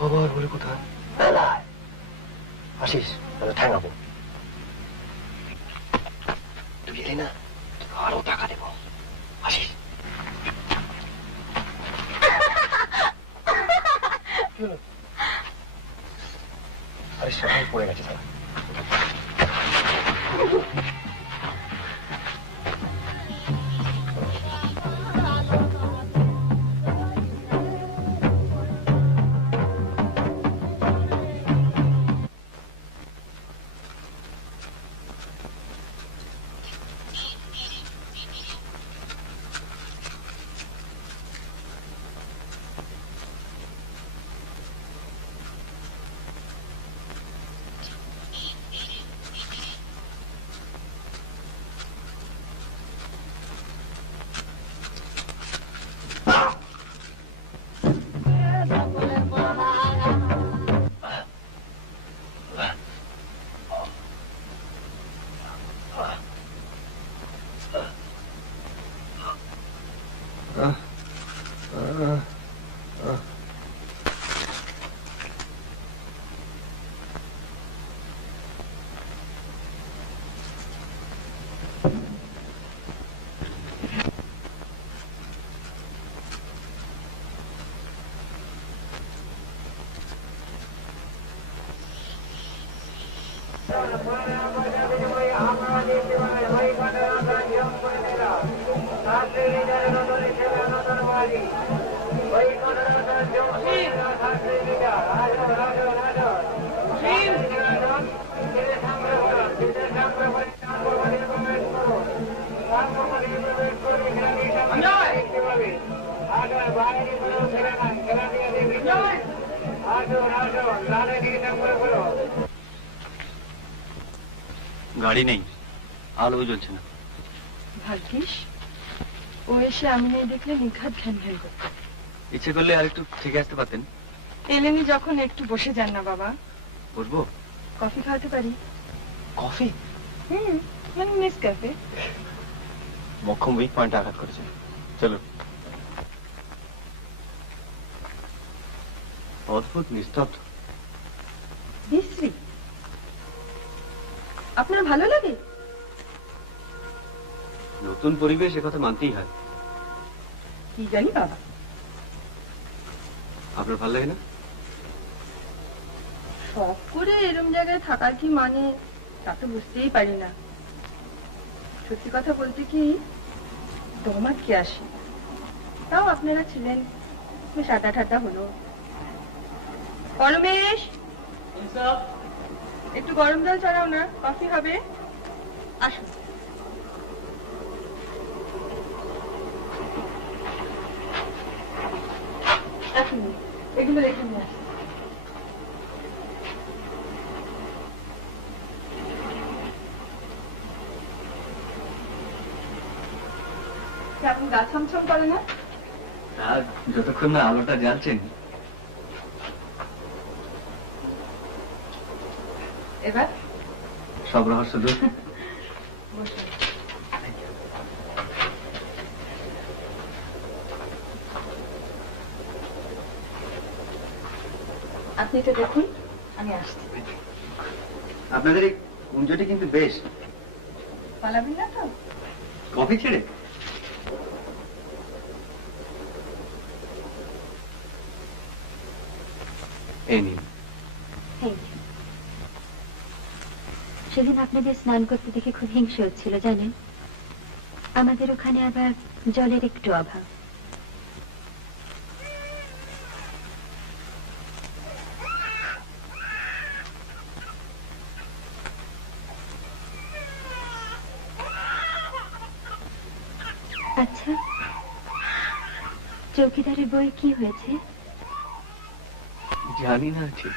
আবার বলে কোথায়? আসিস, ঠ্যাঙাবো। তুই এলি না, আরো টাকা দেবো। আসিস। আরে সবাই পড়ে গেছে তারা। গাড়ি নেই, আলো জ্বলছে না। ভাগ্যিস ও এসে আমি নেই দেখলে নিঘাত ঘ্যান ঘ্যান করত। ইচ্ছে করলে আর একটু থেকে আসতে পারতেন। এলেনি যখন একটু বসে যান না বাবা। বসবো? কফি খাওয়াতে পারি। কফি? মানে নেসক্যাফে। মক্ষম উইক পয়েন্টে আঘাত করেছে। চলো। অদ্ভুত নিস্তব্ধ। বিশ্রী। আপনার ভালো লাগে? নতুন পরিবেশ, কথা মানতেই হয়। কি জানি বাবা। আপনার ভালো লাগে না? শখ করে এরম জায়গায় থাকার কি মানে তা তো বুঝতেই পারি না। সত্যি কথা বলতে কি দম আটকে আসি। তাও আপনারা ছিলেন, বেশ আড্ডা ঠাড্ডা হলো। পরমেশ, একটু গরম জল ছাড়াও না, কফি হবে। আসুন। এগুলো রেখে নিয়ে আসুন। আপনি গা ছমছম করে না? যতক্ষণ না আলোটা জ্বালছেন। এবার সব রহস্য দূর। আপনি এটা দেখুন, আমি আসছি। আপনাদের এই কুঞ্জটি কিন্তু বেশ। পালাবেন না তো? কফি ছেড়ে? এই নিন। সেদিন আপনাদের স্নান করতে দেখে খুব হিংসে হচ্ছিল জানেন। আমাদের ওখানে আবার জলের একটু অভাব। আচ্ছা, চৌকিদারের বই কি হয়েছে? জানি না ঠিক।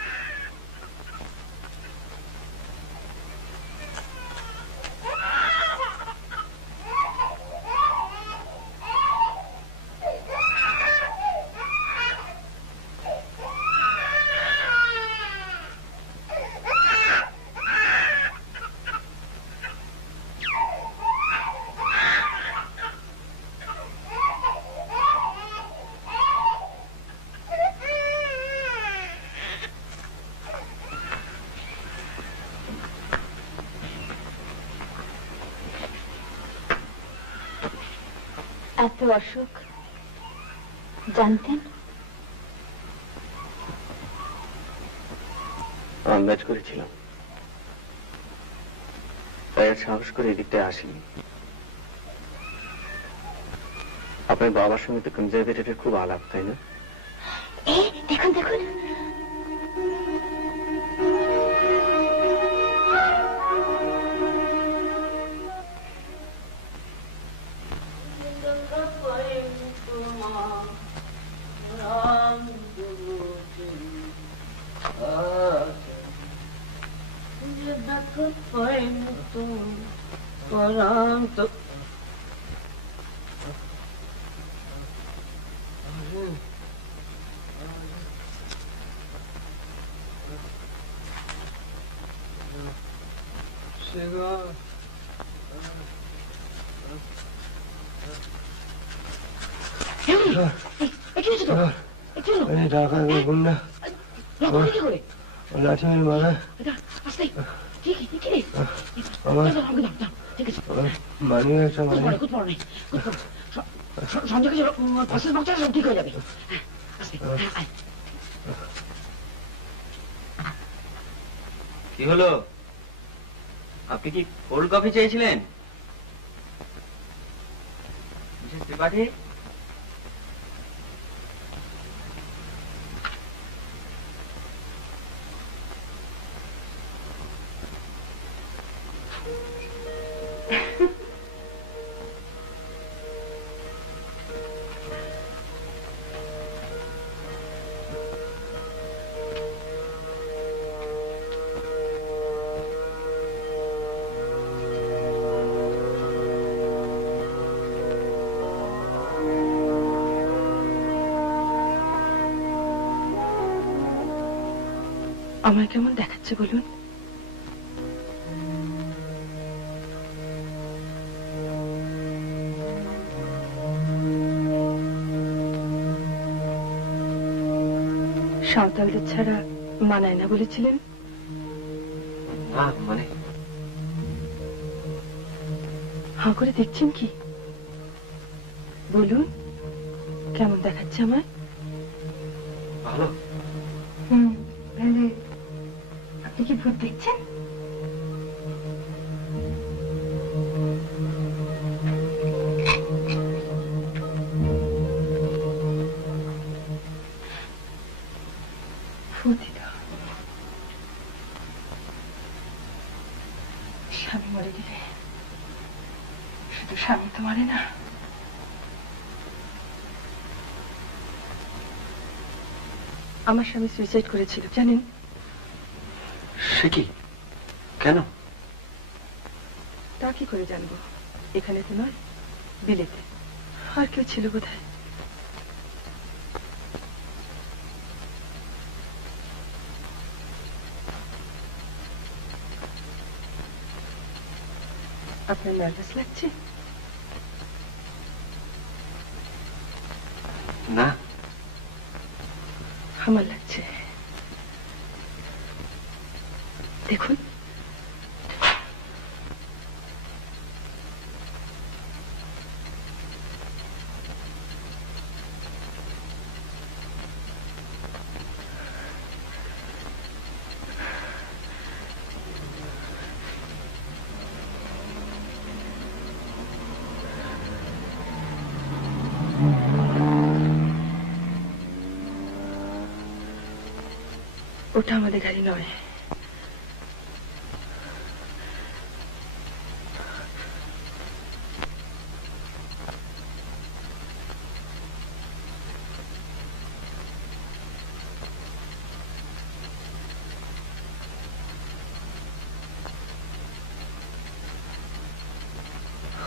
এত অসুখ জানতেন? আন্দাজ করেছিলাম, তাই আর সাহস করে এদিকটায় আসিনি। আপনার বাবার সঙ্গে তো কনজারভেটরের খুব আলাপ, তাই না? দেখুন দেখুন, লাঠি মাথায় মানি একটা ঠিক হয়ে যাবে। কি হলো? আপনি কি কোল্ড কফি চেয়েছিলেন? ত্রিপাঠী, আমার কেমন দেখাচ্ছে বলুন? সাঁওতালদের ছাড়া মানায় না বলেছিলেন। মানে হাঁ করে দেখছেন কি? বলুন কেমন দেখাচ্ছে আমায়? ভালো। আপনি কি ভূত দেখছেন? স্বামী মরে গেলে শুধু স্বামী তো মরে না, আমার স্বামী সুইসাইড করেছিল জানেন? সে কি? কেন? তা কি করে জানবো? এখানে তো নয়, বিলেতে। আর কেউ ছিল বোধহয়। আপনার নার্ভাস লাগছে? না, আমার লাগছে। দেখুন ওটা আমাদের গাড়ি নয়।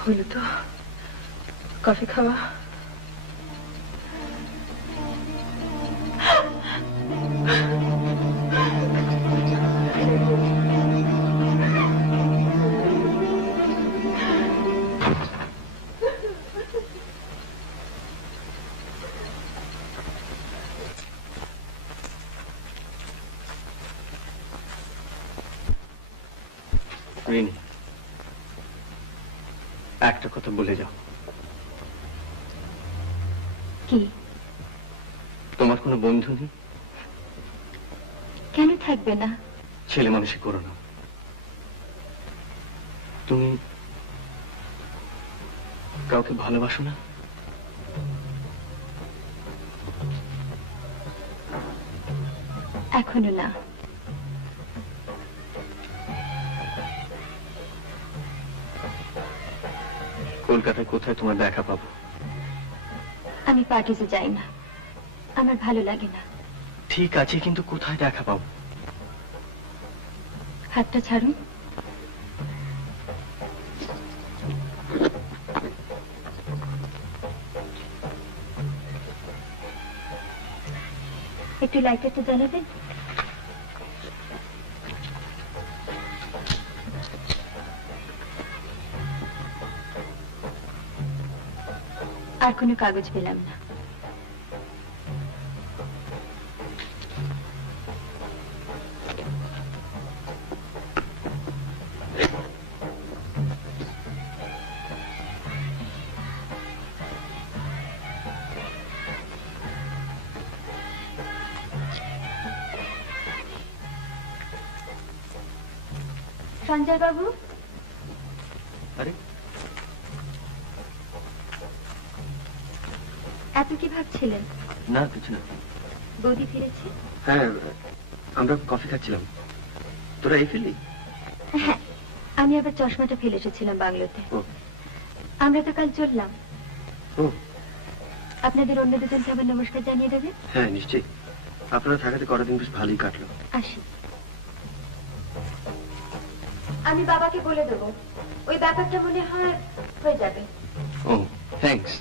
হলো তো কফি খাওয়া। একটা কথা বলে যাও, কি? তোমার কোনো বন্ধু নেই? কেন থাকবে না? ছেলে মানুষই করো না। তুমি কাউকে ভালোবাসো না? এখনো না। কলকাতায় কোথায় তোমার দেখা পাবো? আমি পার্টিতে যাই না, আমার ভালো লাগে না। ঠিক আছে, কিন্তু কোথায় দেখা পাবো? হাতটা ছাড়ুন। একটু লাইটারটা জ্বালাবেন? আর কোনো কাগজ পেলাম না। সঞ্জয় বাবু, আরে এত কি ভাবছিলেন? না, কিছু না। বৌদি ফিরেছে? হ্যাঁ, আমরা কফি খাচ্ছিলাম। তোরা এই ফেললি? হ্যাঁ, আমি আবার চশমাটা ফেলে এসেছিলাম বাংলোতে। ও। আমরা তো কাল চললাম। ও। আপনাদের অন্য দুজনকে আবার নমস্কার জানিয়ে দেবেন? হ্যাঁ, নিশ্চয়ই। আপনারা থাকাতে কটা দিন বেশ ভালোই কাটলো। আসি। আমি বাবাকে বলে দেবো, ওই ব্যাপারটা মনে হয় হয়ে যাবে। ও, থ্যাঙ্কস।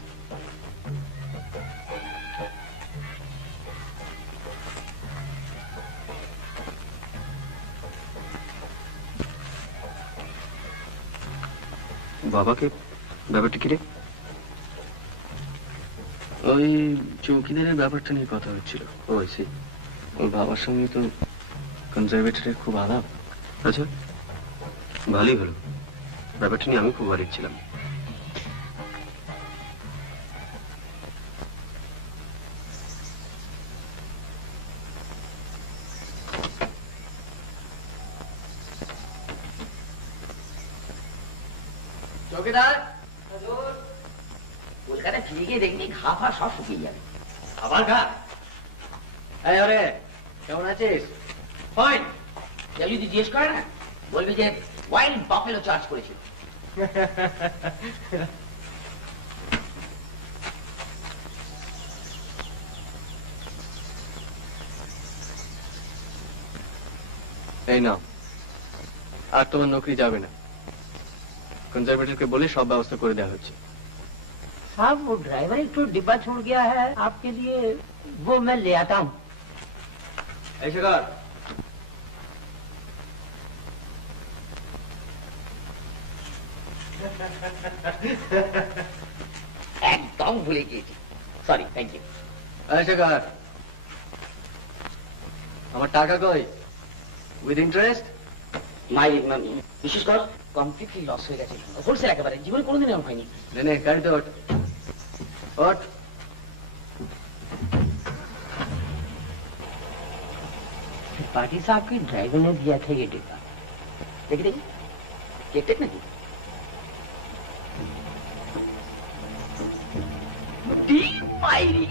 বাবাকে ব্যাপারটা কি রে? ওই চৌকিদারের ব্যাপারটা নিয়ে কথা হচ্ছিল। ও সেই ওর বাবার সঙ্গে তো কনজারভেটরের খুব আলাপ। আচ্ছা, ভালোই হলো। ব্যাপারটা নিয়ে আমি খুব ওয়ারিড ছিলাম। চৌকিদার, কলকাতায় ফিরে গিয়ে দেখবি ঘা ফা সব শুকিয়ে যাবে। আবার গা? এই আরে, কেমন আছিস? ফাইন। কেউ যদি জিজ্ঞেস করে না, বলবি যে ওয়াইল্ড বাফেলো চার্জ করেছিল। এই নাও, আর তোমার নৌকরি যাবে না। কনজারভেটরকে বলে সব ব্যবস্থা করে দেওয়া হচ্ছে। साहब वो ड्राइवर एक तो डिब्बा छोड़ गया है आपके लिए, वो मैं ले आता हूँ। ऐसे कर। একদম ভুলে গিয়েছি, সরি, থ্যাংক ইউ। ऐसे कर। আমার টাকা কই? With interest? মাই বিশেষ কর কমপ্লিটলি লস হয়ে গেছে, হোলসেল একেবারে, জীবনে কোনোদিন এমন হয়নি। নে গাড়ি তো ওঠ। ওঠ। पार्टी साहब की ड्राइवर ने दिया था ये डिब्बा। দেখি দেখি, কেক টেক নাকি? ডিপ মাইরি।